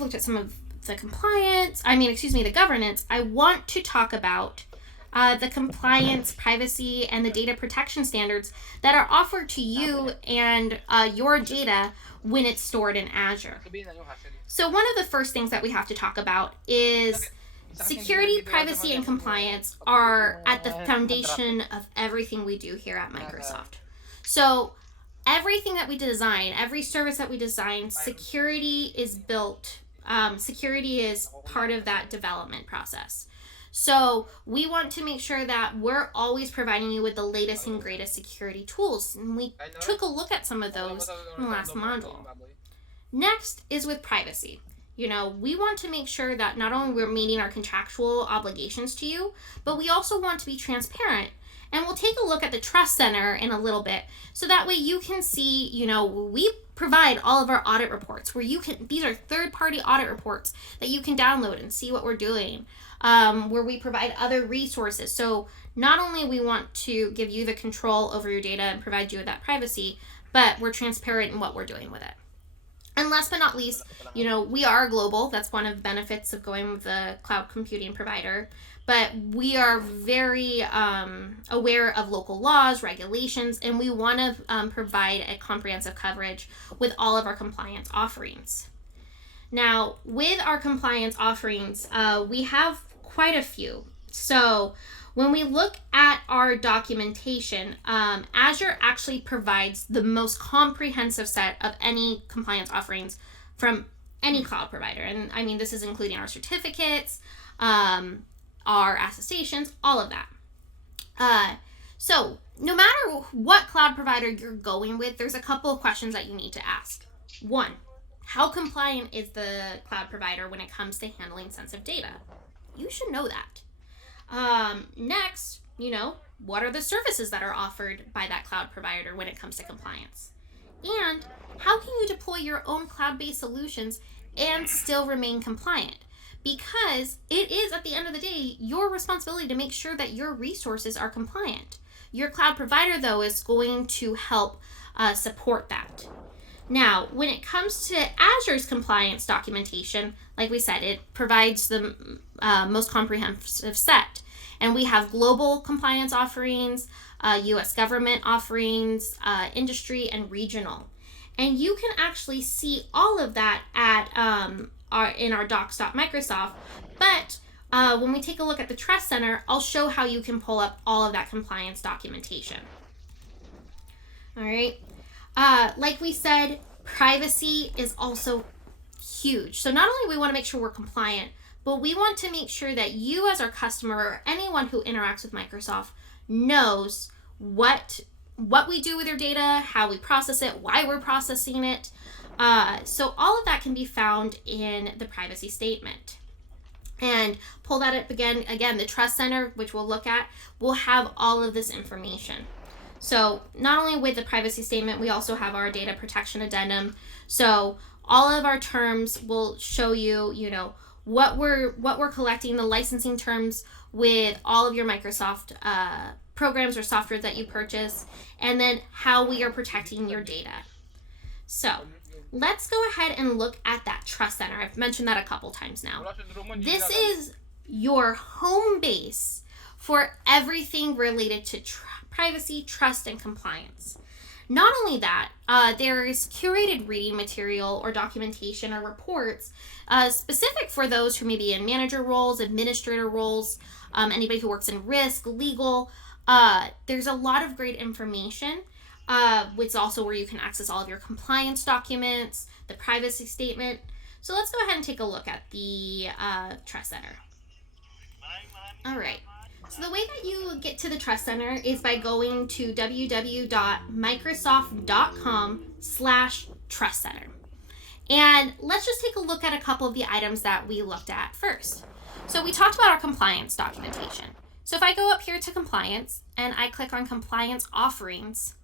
looked at some of the the governance, I want to talk about the compliance, privacy, and the data protection standards that are offered to you and your data when it's stored in Azure. So one of the first things that we have to talk about is security, privacy, and compliance are at the foundation of everything we do here at Microsoft. So everything that we design, every service that we design, security is built. Security is part of that development process. So we want to make sure that we're always providing you with the latest and greatest security tools. And we took a look at some of those in the last module. Next is with privacy. We want to make sure that not only we're meeting our contractual obligations to you, but we also want to be transparent. And we'll take a look at the Trust Center in a little bit, so that way you can see, we provide all of our audit reports these are third-party audit reports that you can download and see what we're doing, where we provide other resources. So not only we want to give you the control over your data and provide you with that privacy, but we're transparent in what we're doing with it. And last but not least, we are global. That's one of the benefits of going with a cloud computing provider. But we are very aware of local laws, regulations, and we want to provide a comprehensive coverage with all of our compliance offerings. Now, with our compliance offerings, we have quite a few. So when we look at our documentation, Azure actually provides the most comprehensive set of any compliance offerings from any cloud provider. And I mean, this is including our certificates, our attestations, all of that. So no matter what cloud provider you're going with, there's a couple of questions that you need to ask. One, how compliant is the cloud provider when it comes to handling sensitive data? You should know that. Next, what are the services that are offered by that cloud provider when it comes to compliance? And how can you deploy your own cloud-based solutions and still remain compliant? Because it is, at the end of the day, your responsibility to make sure that your resources are compliant. Your cloud provider, though, is going to help support that. Now, when it comes to Azure's compliance documentation, like we said, it provides the most comprehensive set. And we have global compliance offerings, U.S. government offerings, industry, and regional. And you can actually see all of that in our docs.microsoft. But when we take a look at the Trust Center, I'll show how you can pull up all of that compliance documentation. All right. Like we said, privacy is also huge. So not only we want to make sure we're compliant, but we want to make sure that you as our customer or anyone who interacts with Microsoft knows what we do with your data, how we process it, why we're processing it. So all of that can be found in the privacy statement. And pull that up again, the Trust Center, which we'll look at, will have all of this information. So not only with the privacy statement, we also have our data protection addendum. So all of our terms will show you, what we're collecting, the licensing terms with all of your Microsoft programs or software that you purchase, and then how we are protecting your data. So let's go ahead and look at that Trust Center. I've mentioned that a couple times now. This is your home base for everything related to privacy, trust, and compliance. Not only that, there is curated reading material or documentation or reports specific for those who may be in manager roles, administrator roles, anybody who works in risk, legal. There's a lot of great information. It's also where you can access all of your compliance documents, the privacy statement. So let's go ahead and take a look at the Trust Center. All right. So the way that you get to the Trust Center is by going to www.microsoft.com/Trust Center. And let's just take a look at a couple of the items that we looked at first. So we talked about our compliance documentation. So if I go up here to compliance and I click on compliance offerings,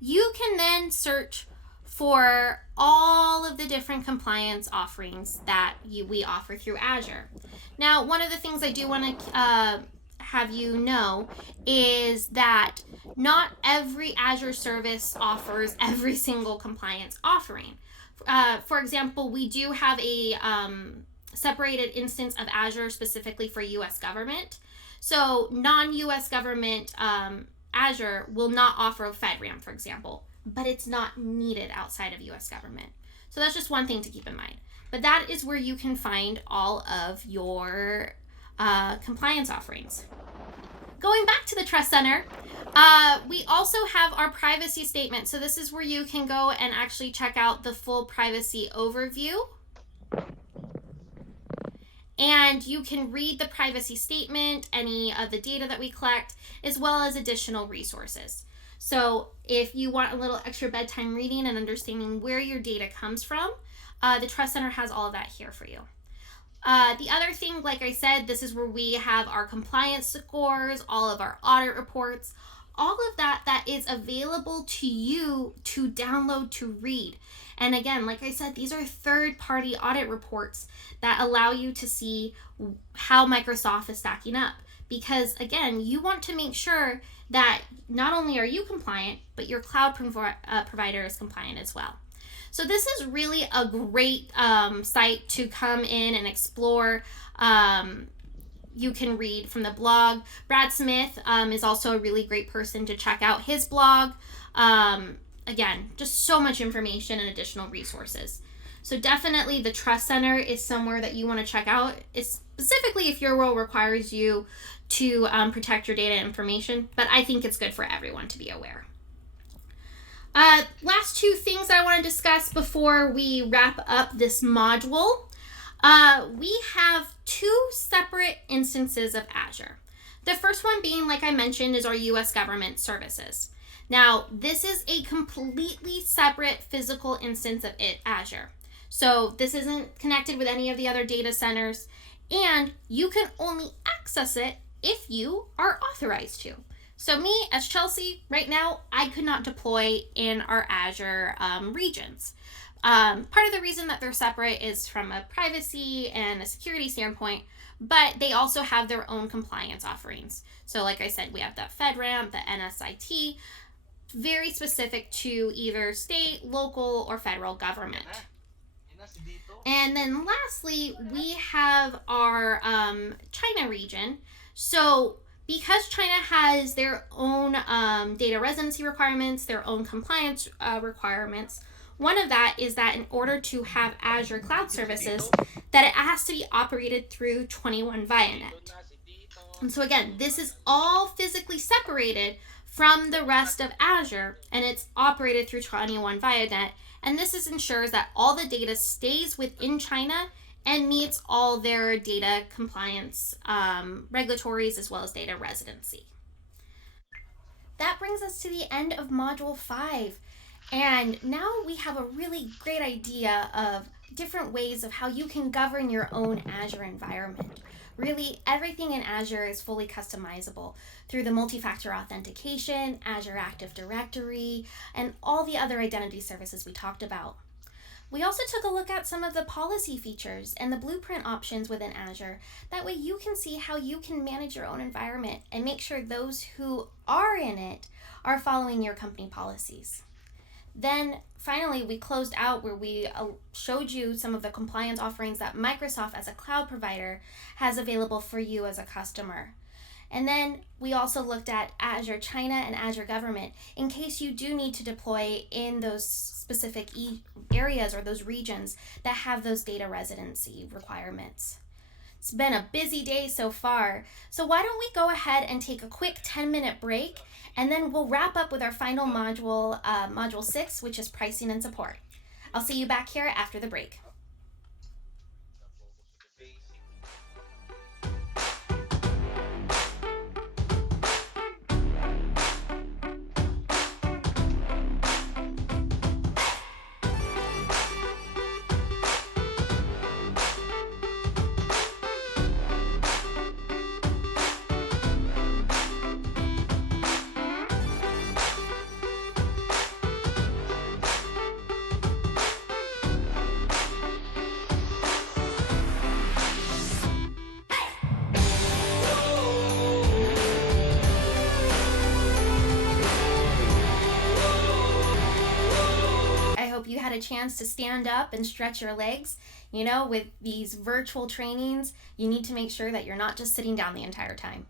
you can then search for all of the different compliance offerings that we offer through Azure. Now, one of the things I do want to have you know is that not every Azure service offers every single compliance offering. For example, we do have a separated instance of Azure specifically for U.S. government. So non-U.S. government Azure will not offer a FedRAMP, for example, but it's not needed outside of U.S. government. So that's just one thing to keep in mind. But that is where you can find all of your compliance offerings. Going back to the Trust Center, we also have our privacy statement. So this is where you can go and actually check out the full privacy overview. And you can read the privacy statement, any of the data that we collect, as well as additional resources. So if you want a little extra bedtime reading and understanding where your data comes from, the Trust Center has all of that here for you. The other thing, like I said, this is where we have our compliance scores, all of our audit reports, all of that is available to you to download to read. And again, like I said, these are third-party audit reports that allow you to see how Microsoft is stacking up. because again, you want to make sure that not only are you compliant, but your cloud provider is compliant as well. So this is really a great site to come in and explore. You can read from the blog. Brad Smith is also a really great person to check out his blog. Again, just so much information and additional resources. So definitely the Trust Center is somewhere that you want to check out, specifically if your role requires you to protect your data information, but I think it's good for everyone to be aware. Last two things that I want to discuss before we wrap up this module. We have two separate instances of Azure. The first one being, like I mentioned, is our US government services. Now, this is a completely separate physical instance of Azure. So this isn't connected with any of the other data centers, and you can only access it if you are authorized to. So me, as Chelsea, right now, I could not deploy in our Azure regions. Part of the reason that they're separate is from a privacy and a security standpoint, but they also have their own compliance offerings. So like I said, we have the FedRAMP, the NSIT, very specific to either state, local, or federal government. And then lastly, we have our China region. So because China has their own data residency requirements, their own compliance requirements, one of that is that in order to have Azure cloud services, that it has to be operated through 21 ViaNet. And so again, this is all physically separated from the rest of Azure, and it's operated through 21 ViaNet. And this ensures that all the data stays within China and meets all their data compliance regulatories as well as data residency. That brings us to the end of Module 5. And now we have a really great idea of different ways of how you can govern your own Azure environment. Really, everything in Azure is fully customizable through the multi-factor authentication, Azure Active Directory, and all the other identity services we talked about. We also took a look at some of the policy features and the blueprint options within Azure. That way you can see how you can manage your own environment and make sure those who are in it are following your company policies. Then finally, we closed out where we showed you some of the compliance offerings that Microsoft as a cloud provider has available for you as a customer. And then we also looked at Azure China and Azure Government in case you do need to deploy in those specific areas or those regions that have those data residency requirements. It's been a busy day so far, so why don't we go ahead and take a quick 10-minute break, and then we'll wrap up with our final module, Module 6, which is pricing and support. I'll see you back here after the break. You had a chance to stand up and stretch your legs. You know, with these virtual trainings, you need to make sure that you're not just sitting down the entire time.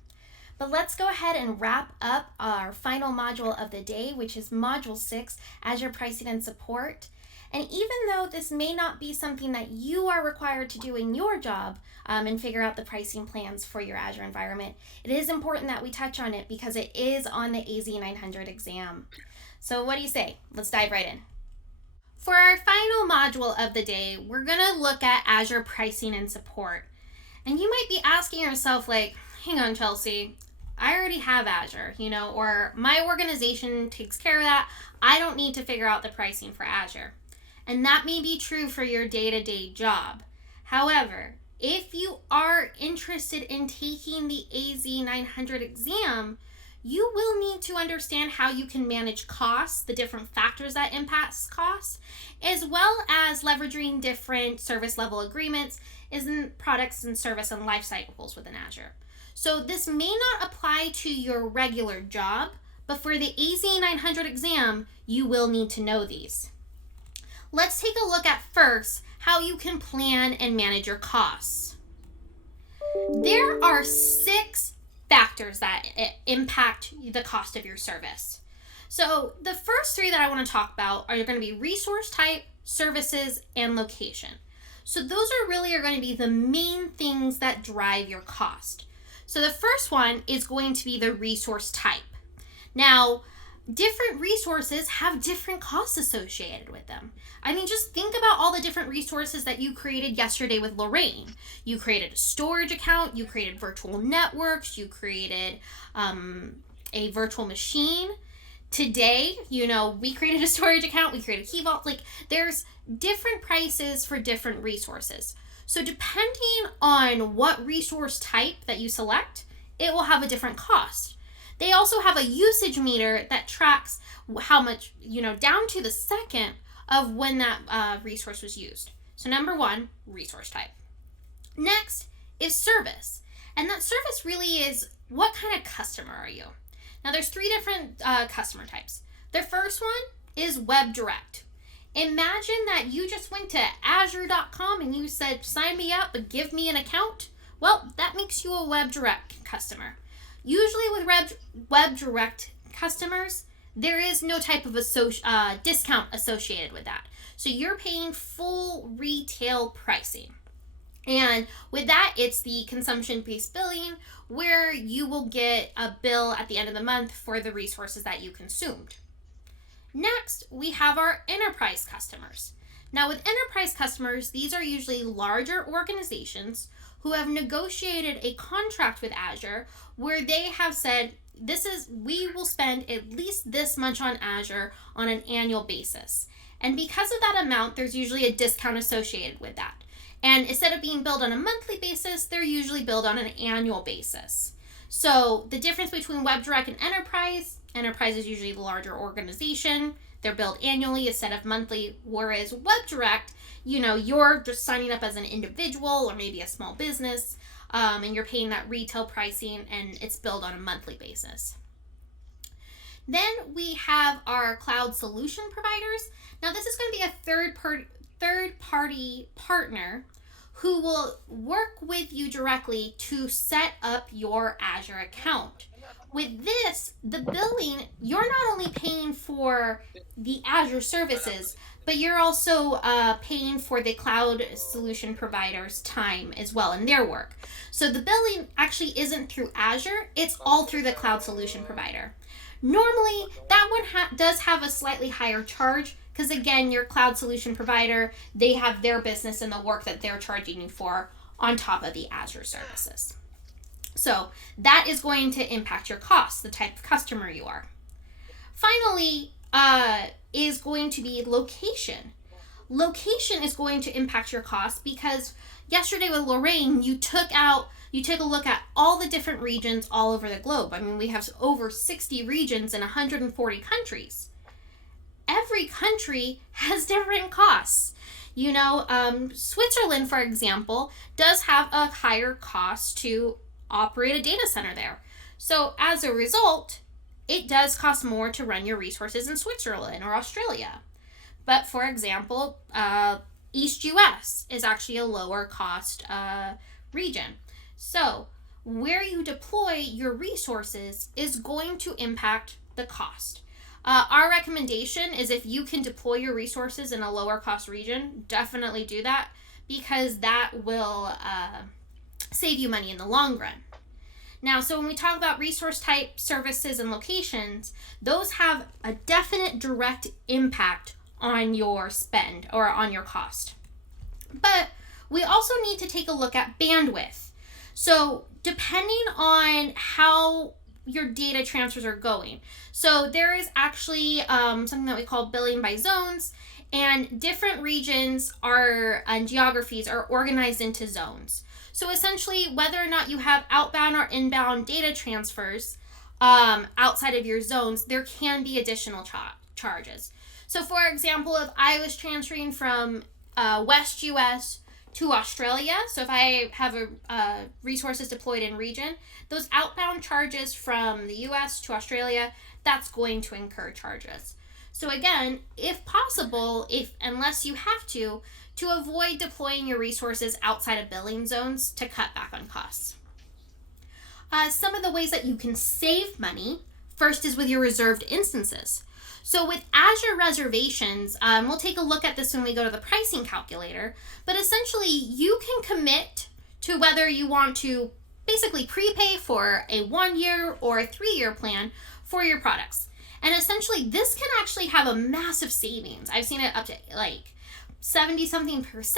But let's go ahead and wrap up our final module of the day, which is Module 6, Azure Pricing and Support. And even though this may not be something that you are required to do in your job and figure out the pricing plans for your Azure environment, it is important that we touch on it because it is on the AZ900 exam. So what do you say? Let's dive right in. For our final module of the day, we're going to look at Azure Pricing and Support. And you might be asking yourself, like, hang on, Chelsea, I already have Azure, or my organization takes care of that. I don't need to figure out the pricing for Azure. And that may be true for your day-to-day job. However, if you are interested in taking the AZ900 exam, you will need to understand how you can manage costs, the different factors that impact costs, as well as leveraging different service level agreements in products and service and life cycles within Azure. So this may not apply to your regular job, but for the AZ 900 exam, you will need to know these. Let's take a look at first how you can plan and manage your costs. There are 6 factors that impact the cost of your service. So the first 3 that I want to talk about are going to be resource type, services, and location. So those are going to be the main things that drive your cost. So the first one is going to be the resource type. Now, different resources have different costs associated with them. I mean, just think about all the different resources that you created yesterday with Lorraine. You created a storage account, you created virtual networks, you created a virtual machine. Today, we created a storage account, we created a key vault. Like, there's different prices for different resources. So depending on what resource type that you select, it will have a different cost. They also have a usage meter that tracks how much, down to the second of when that resource was used. So number 1, resource type. Next is service. And that service really is, what kind of customer are you? Now there's 3 different customer types. The first one is web direct. Imagine that you just went to Azure.com and you said, sign me up and give me an account. Well, that makes you a web direct customer. Usually with web direct customers, there is no type of discount associated with that. So you're paying full retail pricing. And with that, it's the consumption-based billing where you will get a bill at the end of the month for the resources that you consumed. Next, we have our enterprise customers. Now with enterprise customers, these are usually larger organizations who have negotiated a contract with Azure where they have said, we will spend at least this much on Azure on an annual basis. And because of that amount, there's usually a discount associated with that. And instead of being billed on a monthly basis, they're usually billed on an annual basis. So the difference between web direct and enterprise is usually the larger organization. They're billed annually instead of monthly, whereas web direct, you're just signing up as an individual or maybe a small business, and you're paying that retail pricing and it's billed on a monthly basis. Then we have our cloud solution providers. Now this is going to be a third-party partner who will work with you directly to set up your Azure account. With this, the billing, you're not only paying for the Azure services, but you're also paying for the cloud solution provider's time as well in their work. So the billing actually isn't through Azure, it's all through the cloud solution provider. Normally, that one does have a slightly higher charge because, again, your cloud solution provider, they have their business and the work that they're charging you for on top of the Azure services. So that is going to impact your costs, the type of customer you are. Finally, is going to be location. Location is going to impact your costs because yesterday with Lorraine, you took a look at all the different regions all over the globe. I mean, we have over 60 regions in 140 countries. Every country has different costs. Switzerland, for example, does have a higher cost to operate a data center there. So as a result, it does cost more to run your resources in Switzerland or Australia. But for example, East US is actually a lower cost region. So where you deploy your resources is going to impact the cost. Our recommendation is if you can deploy your resources in a lower cost region, definitely do that because that will save you money in the long run. Now, so when we talk about resource type, services, and locations, those have a definite direct impact on your spend or on your cost. But we also need to take a look at bandwidth. So depending on how your data transfers are going. So there is actually something that we call billing by zones, and different regions and geographies are organized into zones. So essentially, whether or not you have outbound or inbound data transfers outside of your zones, there can be additional charges. So for example, if I was transferring from West US to Australia, so if I have resources deployed in region, those outbound charges from the US to Australia, that's going to incur charges. So again, if possible, unless you have to avoid deploying your resources outside of billing zones to cut back on costs. Some of the ways that you can save money, first is with your reserved instances. So with Azure reservations, we'll take a look at this when we go to the pricing calculator, but essentially you can commit to whether you want to basically prepay for a 1-year or a 3-year plan for your products. And essentially this can actually have a massive savings. I've seen it up to like 70-something%,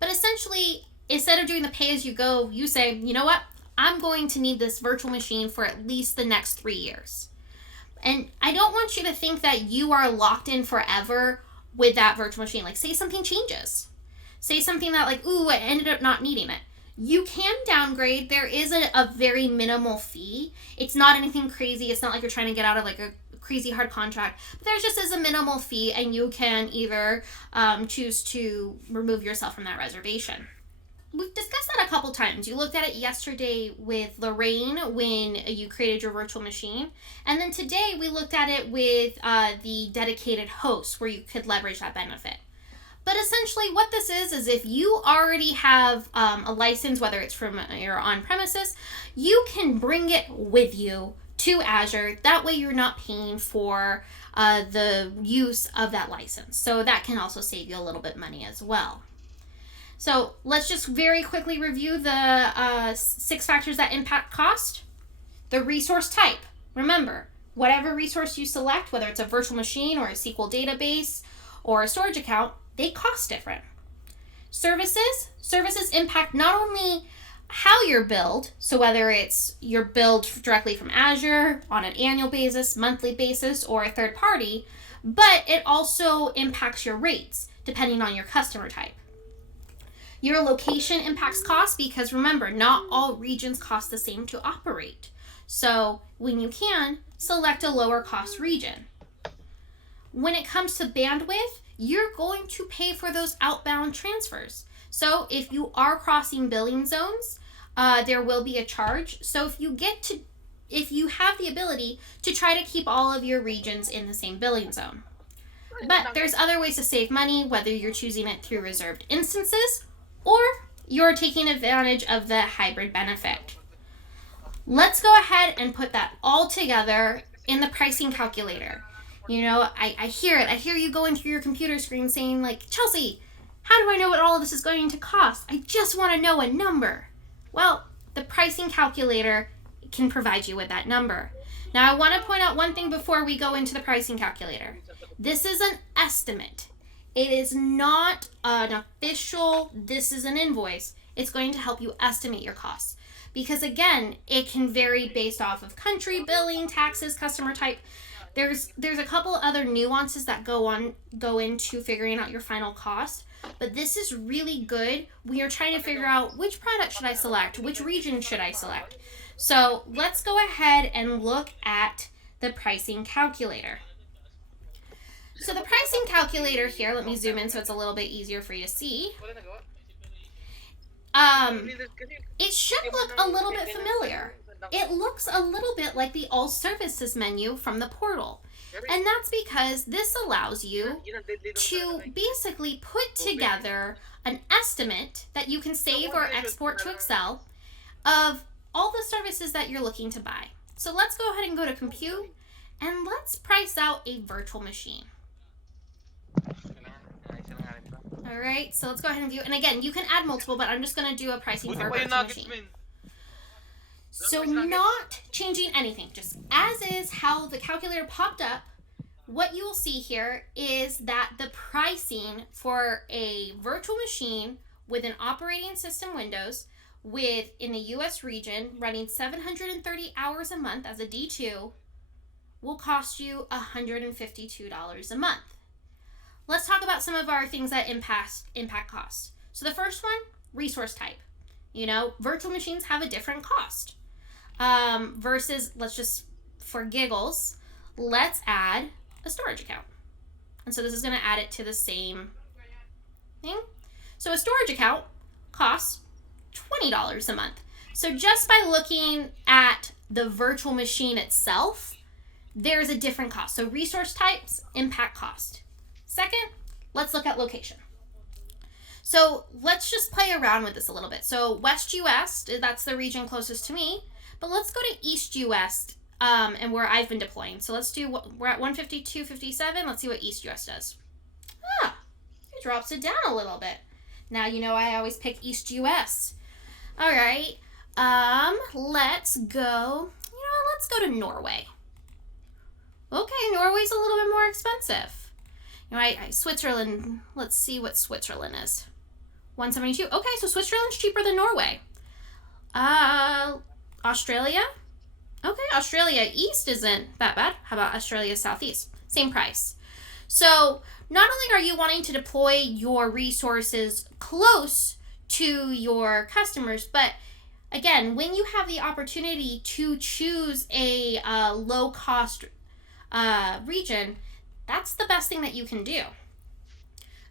but essentially instead of doing the pay as you go, you say, you know what, I'm going to need this virtual machine for at least the next 3 years. And I don't want you to think that you are locked in forever with that virtual machine. Like say something changes. Say something that like, ooh, I ended up not needing it. You can downgrade. There is a very minimal fee. It's not anything crazy. It's not like you're trying to get out of like a crazy hard contract. But there just is a minimal fee and you can either choose to remove yourself from that reservation. We've discussed that a couple times. You looked at it yesterday with Lorraine when you created your virtual machine. And then today we looked at it with the dedicated host where you could leverage that benefit. But essentially what this is if you already have a license, whether it's from your on-premises, you can bring it with you to Azure. That way you're not paying for the use of that license. So that can also save you a little bit of money as well. So let's just very quickly review the 6 factors that impact cost. The resource type. Remember, whatever resource you select, whether it's a virtual machine or a SQL database or a storage account, they cost different. Services. Services impact not only how you're billed, so whether it's you're billed directly from Azure on an annual basis, monthly basis, or a third party, but it also impacts your rates depending on your customer type. Your location impacts cost because remember, not all regions cost the same to operate. So when you can, select a lower cost region. When it comes to bandwidth, you're going to pay for those outbound transfers. So if you are crossing billing zones, there will be a charge. So if you have the ability to try to keep all of your regions in the same billing zone. But there's other ways to save money, whether you're choosing it through reserved instances or you're taking advantage of the hybrid benefit. Let's go ahead and put that all together in the pricing calculator. You know, I hear it. I hear you going through your computer screen saying like, Chelsea, how do I know what all of this is going to cost? I just want to know a number. Well, the pricing calculator can provide you with that number. Now, I want to point out one thing before we go into the pricing calculator. This is an estimate. It is not an official, this is an invoice. It's going to help you estimate your costs. Because again, it can vary based off of country, billing, taxes, customer type. There's a couple other nuances that go into figuring out your final cost. But this is really good. We are trying to figure out which product should I select, which region should I select. So let's go ahead and look at the pricing calculator. So the pricing calculator here, let me zoom in so it's a little bit easier for you to see. It should look a little bit familiar. It looks a little bit like the All Services menu from the portal. And that's because this allows you to basically put together an estimate that you can save or export to Excel of all the services that you're looking to buy. So let's go ahead and go to compute and let's price out a virtual machine. All right, so let's go ahead and view. And again, you can add multiple, but I'm just going to do a pricing for a virtual machine. So not changing anything, just as is how the calculator popped up. What you will see here is that the pricing for a virtual machine with an operating system Windows in the US region running 730 hours a month as a D2 will cost you $152 a month. Let's talk about some of our things that impact cost. So the first one, resource type. You know, virtual machines have a different cost. Versus, let's just, for giggles, let's add a storage account. And so this is going to add it to the same thing. So a storage account, costs $20 a month. So just by looking at the virtual machine itself, there's a different cost. So resource types impact cost. Second, let's look at location. So let's just play around with this a little bit. So West US, that's the region closest to me, but let's go to East US and where I've been deploying. So let's do, we're at 152.57. Let's see what East US does. It drops it down a little bit. Now you know I always pick East US. All right, let's go, let's go to Norway. Okay, Norway's a little bit more expensive. Switzerland, let's see what Switzerland is. 172. Okay, so Switzerland's cheaper than Norway. Australia? Okay, Australia East isn't that bad. How about Australia Southeast? Same price. So not only are you wanting to deploy your resources close to your customers, but again, when you have the opportunity to choose a low-cost region, that's the best thing that you can do.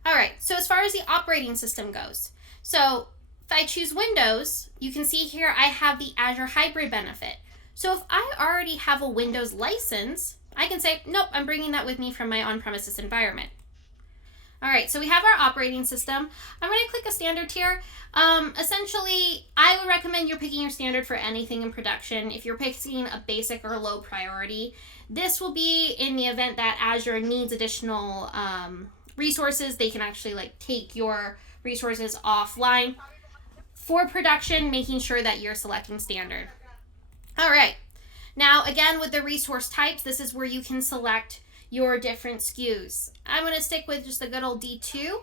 All right, so as far as the operating system goes, so if I choose Windows, you can see here I have the Azure Hybrid benefit. So if I already have a Windows license, I can say, nope, I'm bringing that with me from my on-premises environment. All right, so we have our operating system. I'm going to click a standard tier. Essentially, I would recommend you're picking your standard for anything in production. If you're picking a basic or low priority, this will be in the event that Azure needs additional resources. They can actually take your resources offline. For production, making sure that you're selecting standard. All right, now again with the resource types, this is where you can select your different SKUs. I'm going to stick with just the good old D2.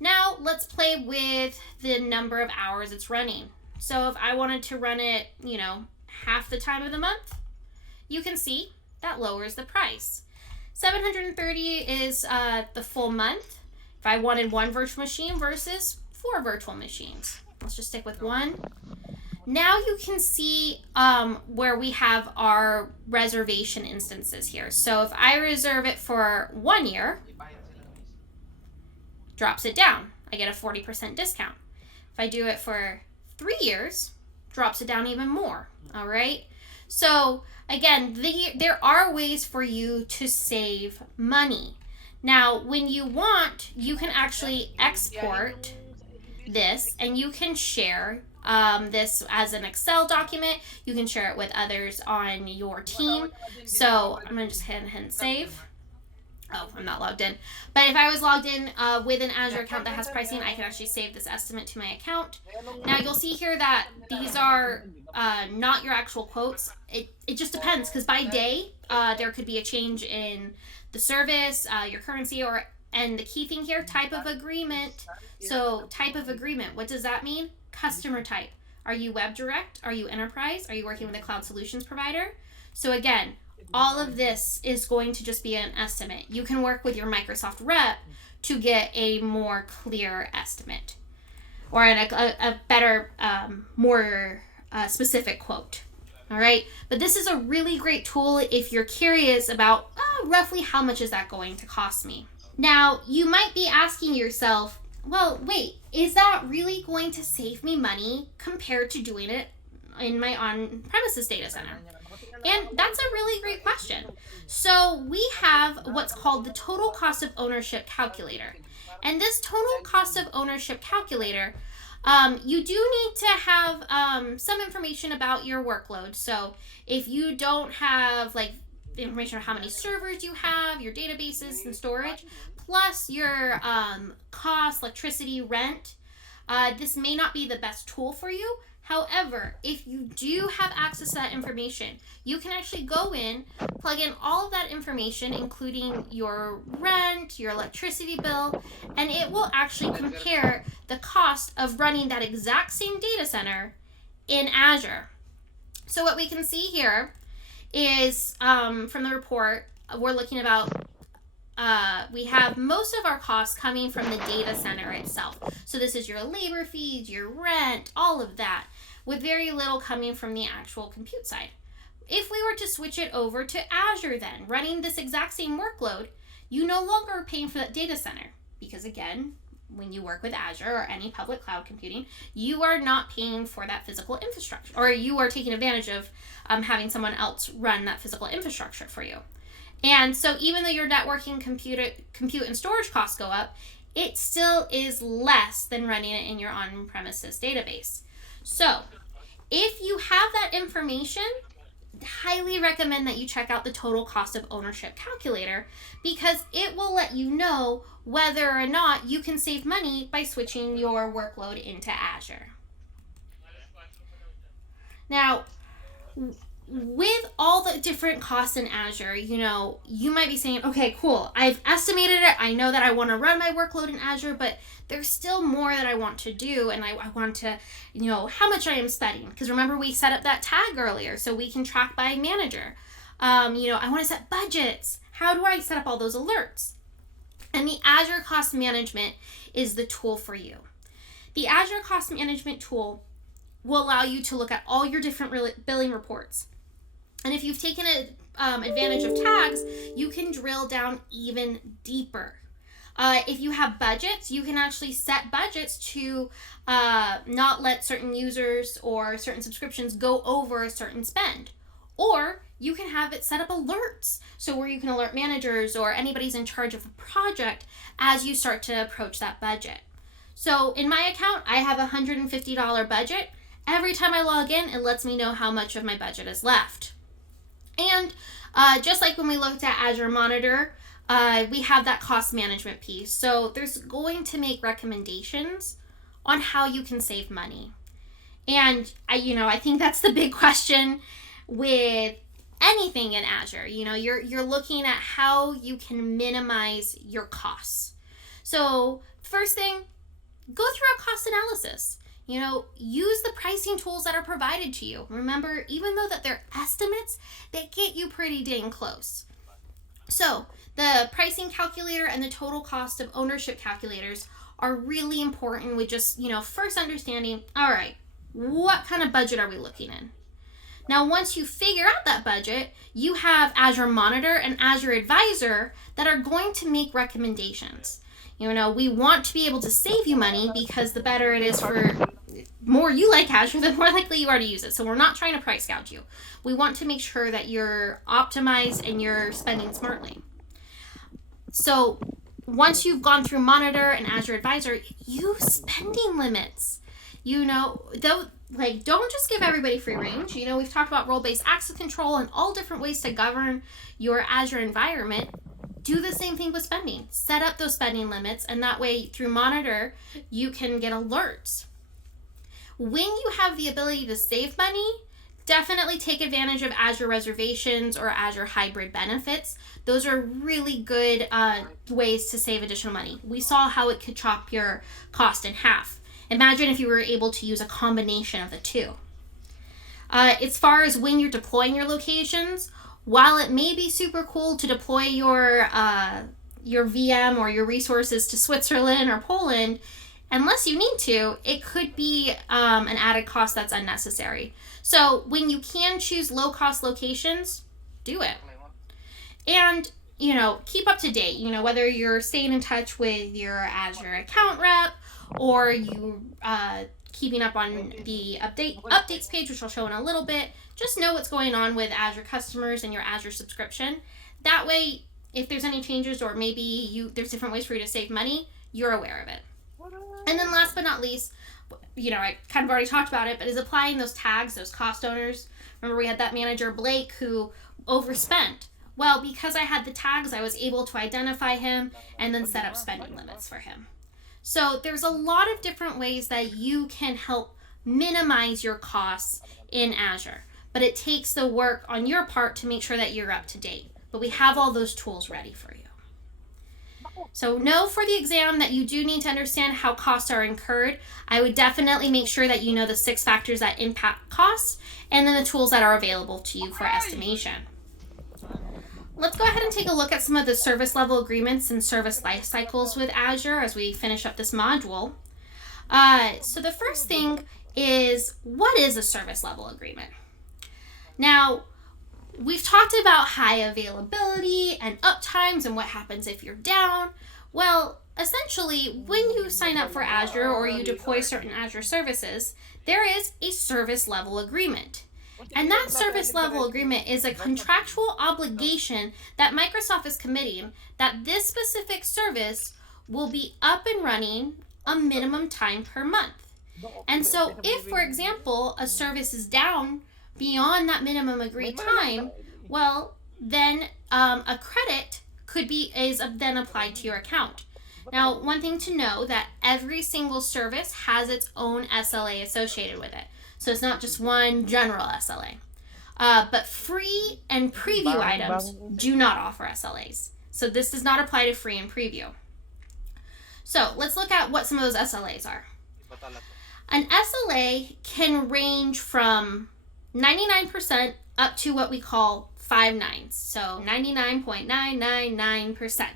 Now let's play with the number of hours it's running. So if I wanted to run it, half the time of the month, you can see that lowers the price. 730 is the full month. If I wanted one virtual machine versus 4 virtual machines. Let's just stick with 1. Now you can see where we have our reservation instances here. So if I reserve it for 1 year, drops it down. I get a 40% discount. If I do it for 3 years, drops it down even more. All right. So again, there are ways for you to save money. Now, when you want, you can actually export this and you can share this as an Excel document. You can share it with others on your team. So I'm going to just hit and save. Oh, I'm not logged in. But if I was logged in with an Azure account that has pricing, I can actually save this estimate to my account. Now you'll see here that these are not your actual quotes. It just depends, because by day there could be a change in the service, your currency, and the key thing here, type of agreement. So type of agreement, what does that mean? Customer type. Are you web direct? Are you enterprise? Are you working with a cloud solutions provider? So again, all of this is going to just be an estimate. You can work with your Microsoft rep to get a more clear estimate or a better, more specific quote. All right. But this is a really great tool if you're curious about roughly how much is that going to cost me. Now, you might be asking yourself, well, wait, is that really going to save me money compared to doing it in my on-premises data center? And that's a really great question. So we have what's called the total cost of ownership calculator. And this total cost of ownership calculator, you do need to have some information about your workload. So if you don't have the information on how many servers you have, your databases and storage, plus your cost, electricity, rent, this may not be the best tool for you. However, if you do have access to that information, you can actually go in, plug in all of that information, including your rent, your electricity bill, and it will actually compare the cost of running that exact same data center in Azure. So what we can see here is from the report, we're looking about we have most of our costs coming from the data center itself. So this is your labor fees, your rent, all of that, with very little coming from the actual compute side. If we were to switch it over to Azure then, running this exact same workload, you no longer are paying for that data center because again, when you work with Azure or any public cloud computing, you are not paying for that physical infrastructure, or you are taking advantage of having someone else run that physical infrastructure for you. And so even though your networking, compute and storage costs go up, it still is less than running it in your on-premises database. So if you have that information, highly recommend that you check out the total cost of ownership calculator, because it will let you know whether or not you can save money by switching your workload into Azure. Now, with all the different costs in Azure, you might be saying, okay, cool, I've estimated it. I know that I want to run my workload in Azure, but there's still more that I want to do. And I want to, how much I am spending. Because remember, we set up that tag earlier so we can track by manager. I want to set budgets. How do I set up all those alerts? And the Azure Cost Management is the tool for you. The Azure Cost Management tool will allow you to look at all your different billing reports. And if you've taken advantage of tags, you can drill down even deeper. If you have budgets, you can actually set budgets to not let certain users or certain subscriptions go over a certain spend. Or you can have it set up alerts, so where you can alert managers or anybody's in charge of a project as you start to approach that budget. So in my account, I have a $150 budget. Every time I log in, it lets me know how much of my budget is left. And just like when we looked at Azure Monitor, we have that cost management piece. So there's going to make recommendations on how you can save money. And I think that's the big question with anything in Azure. You're looking at how you can minimize your costs. So first thing, go through a cost analysis. Use the pricing tools that are provided to you. Remember, even though that they're estimates, they get you pretty dang close. So the pricing calculator and the total cost of ownership calculators are really important with just, first understanding, all right, what kind of budget are we looking in? Now, once you figure out that budget, you have Azure Monitor and Azure Advisor that are going to make recommendations. We want to be able to save you money, because the better it is for more you like Azure, the more likely you are to use it. So we're not trying to price gouge you. We want to make sure that you're optimized and you're spending smartly. So once you've gone through Monitor and Azure Advisor, use spending limits. Don't just give everybody free range. We've talked about role-based access control and all different ways to govern your Azure environment. Do the same thing with spending. Set up those spending limits, and that way through Monitor, you can get alerts. When you have the ability to save money, definitely take advantage of Azure Reservations or Azure Hybrid Benefits. Those are really good ways to save additional money. We saw how it could chop your cost in half. Imagine if you were able to use a combination of the two. As far as when you're deploying your locations, while it may be super cool to deploy your VM or your resources to Switzerland or Poland, unless you need to, it could be an added cost that's unnecessary. So when you can choose low-cost locations, do it. And, keep up to date, whether you're staying in touch with your Azure account rep, or you keeping up on the updates page, which I'll show in a little bit. Just know what's going on with Azure customers and your Azure subscription. That way, if there's any changes, or maybe there's different ways for you to save money, you're aware of it. And then last but not least, I kind of already talked about it, but is applying those tags, those cost owners. Remember, we had that manager, Blake, who overspent. Well, because I had the tags, I was able to identify him and then set up spending limits for him. So there's a lot of different ways that you can help minimize your costs in Azure, but it takes the work on your part to make sure that you're up to date. But we have all those tools ready for you. So know for the exam that you do need to understand how costs are incurred. I would definitely make sure that you know the 6 factors that impact costs, and then the tools that are available to you for estimation. Let's go ahead and take a look at some of the service level agreements and service life cycles with Azure as we finish up this module. So the first thing is, what is a service level agreement? Now, we've talked about high availability and uptimes and what happens if you're down. Well, essentially, when you sign up for Azure or you deploy certain Azure services, there is a service level agreement. And that service level agreement is a contractual obligation that Microsoft is committing that this specific service will be up and running a minimum time per month. And so if, for example, a service is down beyond that minimum agreed time, well, then a credit is then applied to your account. Now, one thing to know that every single service has its own SLA associated with it. So it's not just one general SLA. But free and preview items do not offer SLAs. So this does not apply to free and preview. So let's look at what some of those SLAs are. An SLA can range from 99% up to what we call 5 nines. So 99.999%.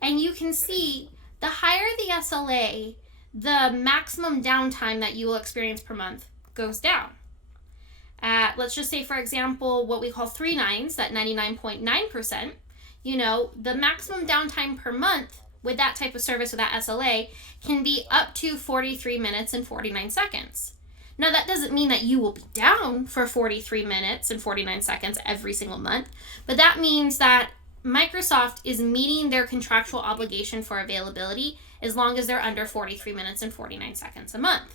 And you can see the higher the SLA, the maximum downtime that you will experience per month goes down. Let's just say, for example, what we call 3 nines, that 99.9%, the maximum downtime per month with that type of service with that SLA can be up to 43 minutes and 49 seconds. Now, that doesn't mean that you will be down for 43 minutes and 49 seconds every single month, but that means that Microsoft is meeting their contractual obligation for availability as long as they're under 43 minutes and 49 seconds a month.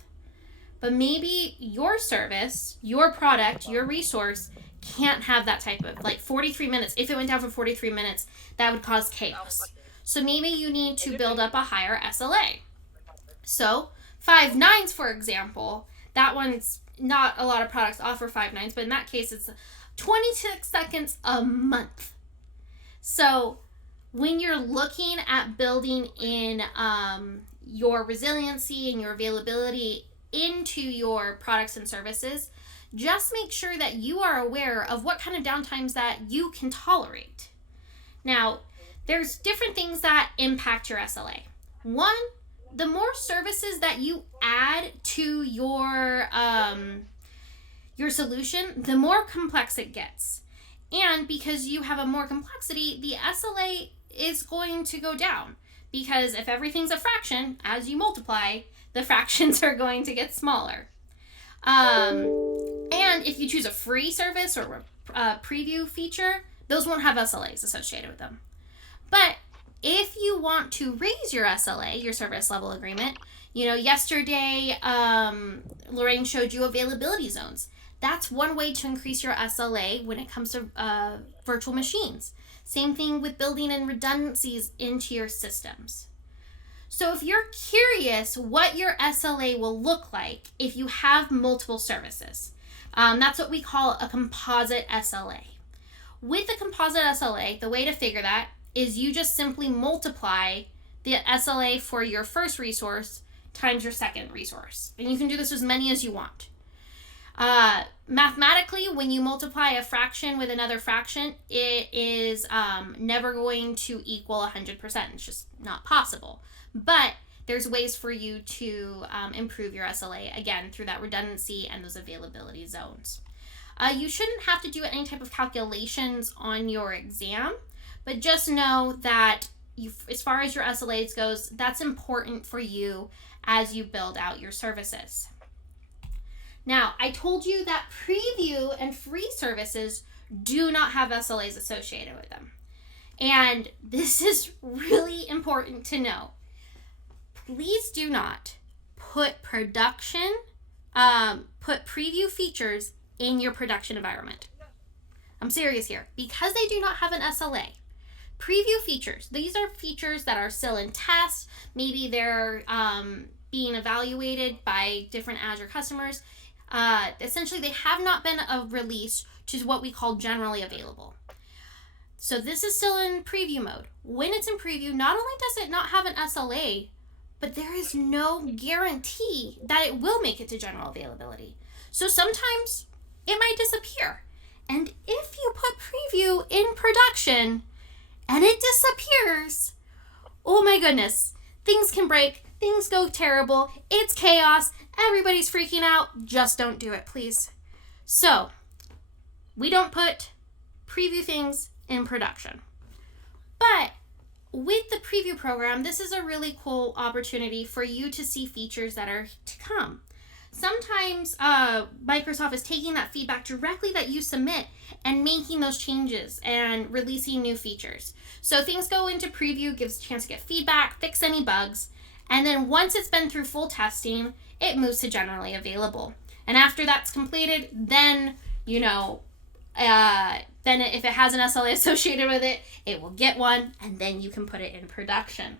But maybe your service, your product, your resource can't have that type of, 43 minutes. If it went down for 43 minutes, that would cause chaos. So maybe you need to build up a higher SLA. So 5 nines, for example, that one's not a lot of products offer 5 nines, but in that case, it's 26 seconds a month. So when you're looking at building in your resiliency and your availability into your products and services, just make sure that you are aware of what kind of downtimes that you can tolerate. Now, there's different things that impact your SLA. One, the more services that you add to your solution, the more complex it gets. And because you have a more complexity, the SLA is going to go down. Because if everything's a fraction, as you multiply, the fractions are going to get smaller. And if you choose a free service or a preview feature, those won't have SLAs associated with them. But if you want to raise your SLA, your service level agreement, yesterday Lorraine showed you availability zones. That's one way to increase your SLA when it comes to virtual machines. Same thing with building in redundancies into your systems. So if you're curious what your SLA will look like if you have multiple services, that's what we call a composite SLA. With a composite SLA, the way to figure that is you just simply multiply the SLA for your first resource times your second resource. And you can do this as many as you want. Mathematically, when you multiply a fraction with another fraction, it is never going to equal 100%. It's just not possible. But there's ways for you to improve your SLA, again, through that redundancy and those availability zones. You shouldn't have to do any type of calculations on your exam, but just know that as far as your SLAs goes, that's important for you as you build out your services. Now, I told you that preview and free services do not have SLAs associated with them. And this is really important to know. Please do not put preview features in your production environment. I'm serious here. Because they do not have an SLA. Preview features, these are features that are still in test. Maybe they're being evaluated by different Azure customers. Essentially, they have not been released to what we call generally available. So this is still in preview mode. When it's in preview, not only does it not have an SLA, but there is no guarantee that it will make it to general availability. So sometimes it might disappear. And if you put preview in production and it disappears, oh my goodness, things can break, things go terrible, it's chaos, everybody's freaking out. Just don't do it, please. So we don't put preview things in production. But with the preview program, this is a really cool opportunity for you to see features that are to come. Sometimes Microsoft is taking that feedback directly that you submit and making those changes and releasing new features. So things go into preview, gives a chance to get feedback, fix any bugs, and then once it's been through full testing, it moves to generally available. And after that's completed, then, then if it has an SLA associated with it, it will get one, and then you can put it in production.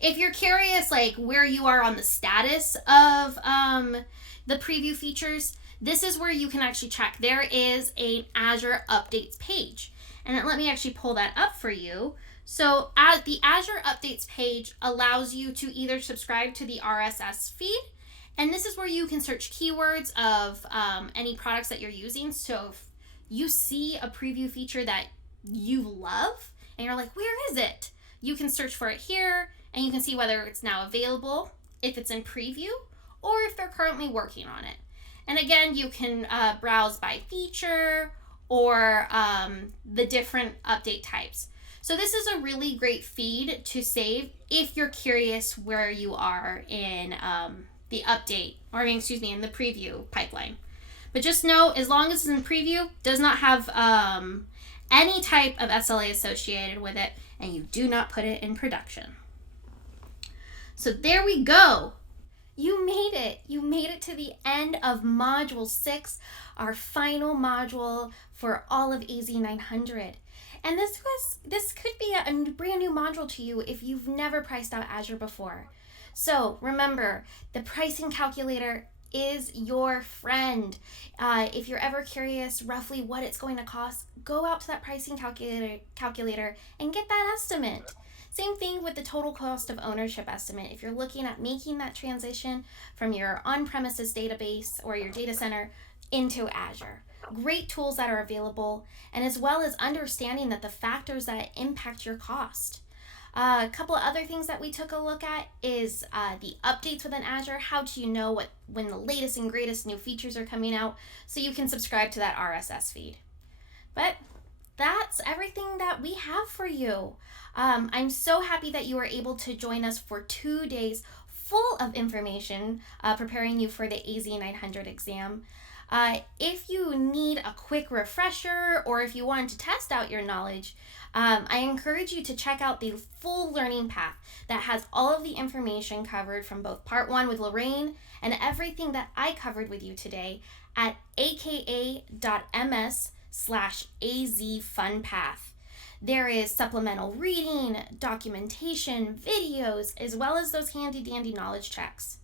If you're curious, like where you are on the status of the preview features, this is where you can actually check. There is an Azure updates page, and let me actually pull that up for you. So the Azure updates page allows you to either subscribe to the RSS feed, and this is where you can search keywords of any products that you're using. So if you see a preview feature that you love and you're like, where is it? You can search for it here, and you can see whether it's now available, if it's in preview, or if they're currently working on it. And again, you can browse by feature or the different update types. So this is a really great feed to save if you're curious where you are in the update, in the preview pipeline. But just know, as long as it's in preview, does not have any type of SLA associated with it, and you do not put it in production. So there we go. You made it. You made it to the end of Module 6, our final module for all of AZ900. And this could be a brand new module to you if you've never priced out Azure before. So remember, the pricing calculator is your friend. If you're ever curious roughly what it's going to cost, go out to that pricing calculator and get that estimate. Same thing with the total cost of ownership estimate. If you're looking at making that transition from your on-premises database or your data center into Azure. Great tools that are available, and as well as understanding that the factors that impact your cost. A couple of other things that we took a look at is the updates within Azure. How do you know when the latest and greatest new features are coming out, so you can subscribe to that RSS feed. But that's everything that we have for you. I'm so happy that you were able to join us for 2 days full of information preparing you for the AZ900 exam. If you need a quick refresher or if you wanted to test out your knowledge, I encourage you to check out the full learning path that has all of the information covered from both Part 1 with Lorraine and everything that I covered with you today at aka.ms/azfunpath. There is supplemental reading, documentation, videos, as well as those handy dandy knowledge checks.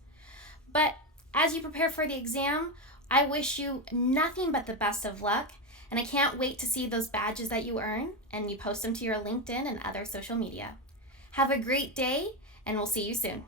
But as you prepare for the exam, I wish you nothing but the best of luck, and I can't wait to see those badges that you earn and you post them to your LinkedIn and other social media. Have a great day, and we'll see you soon.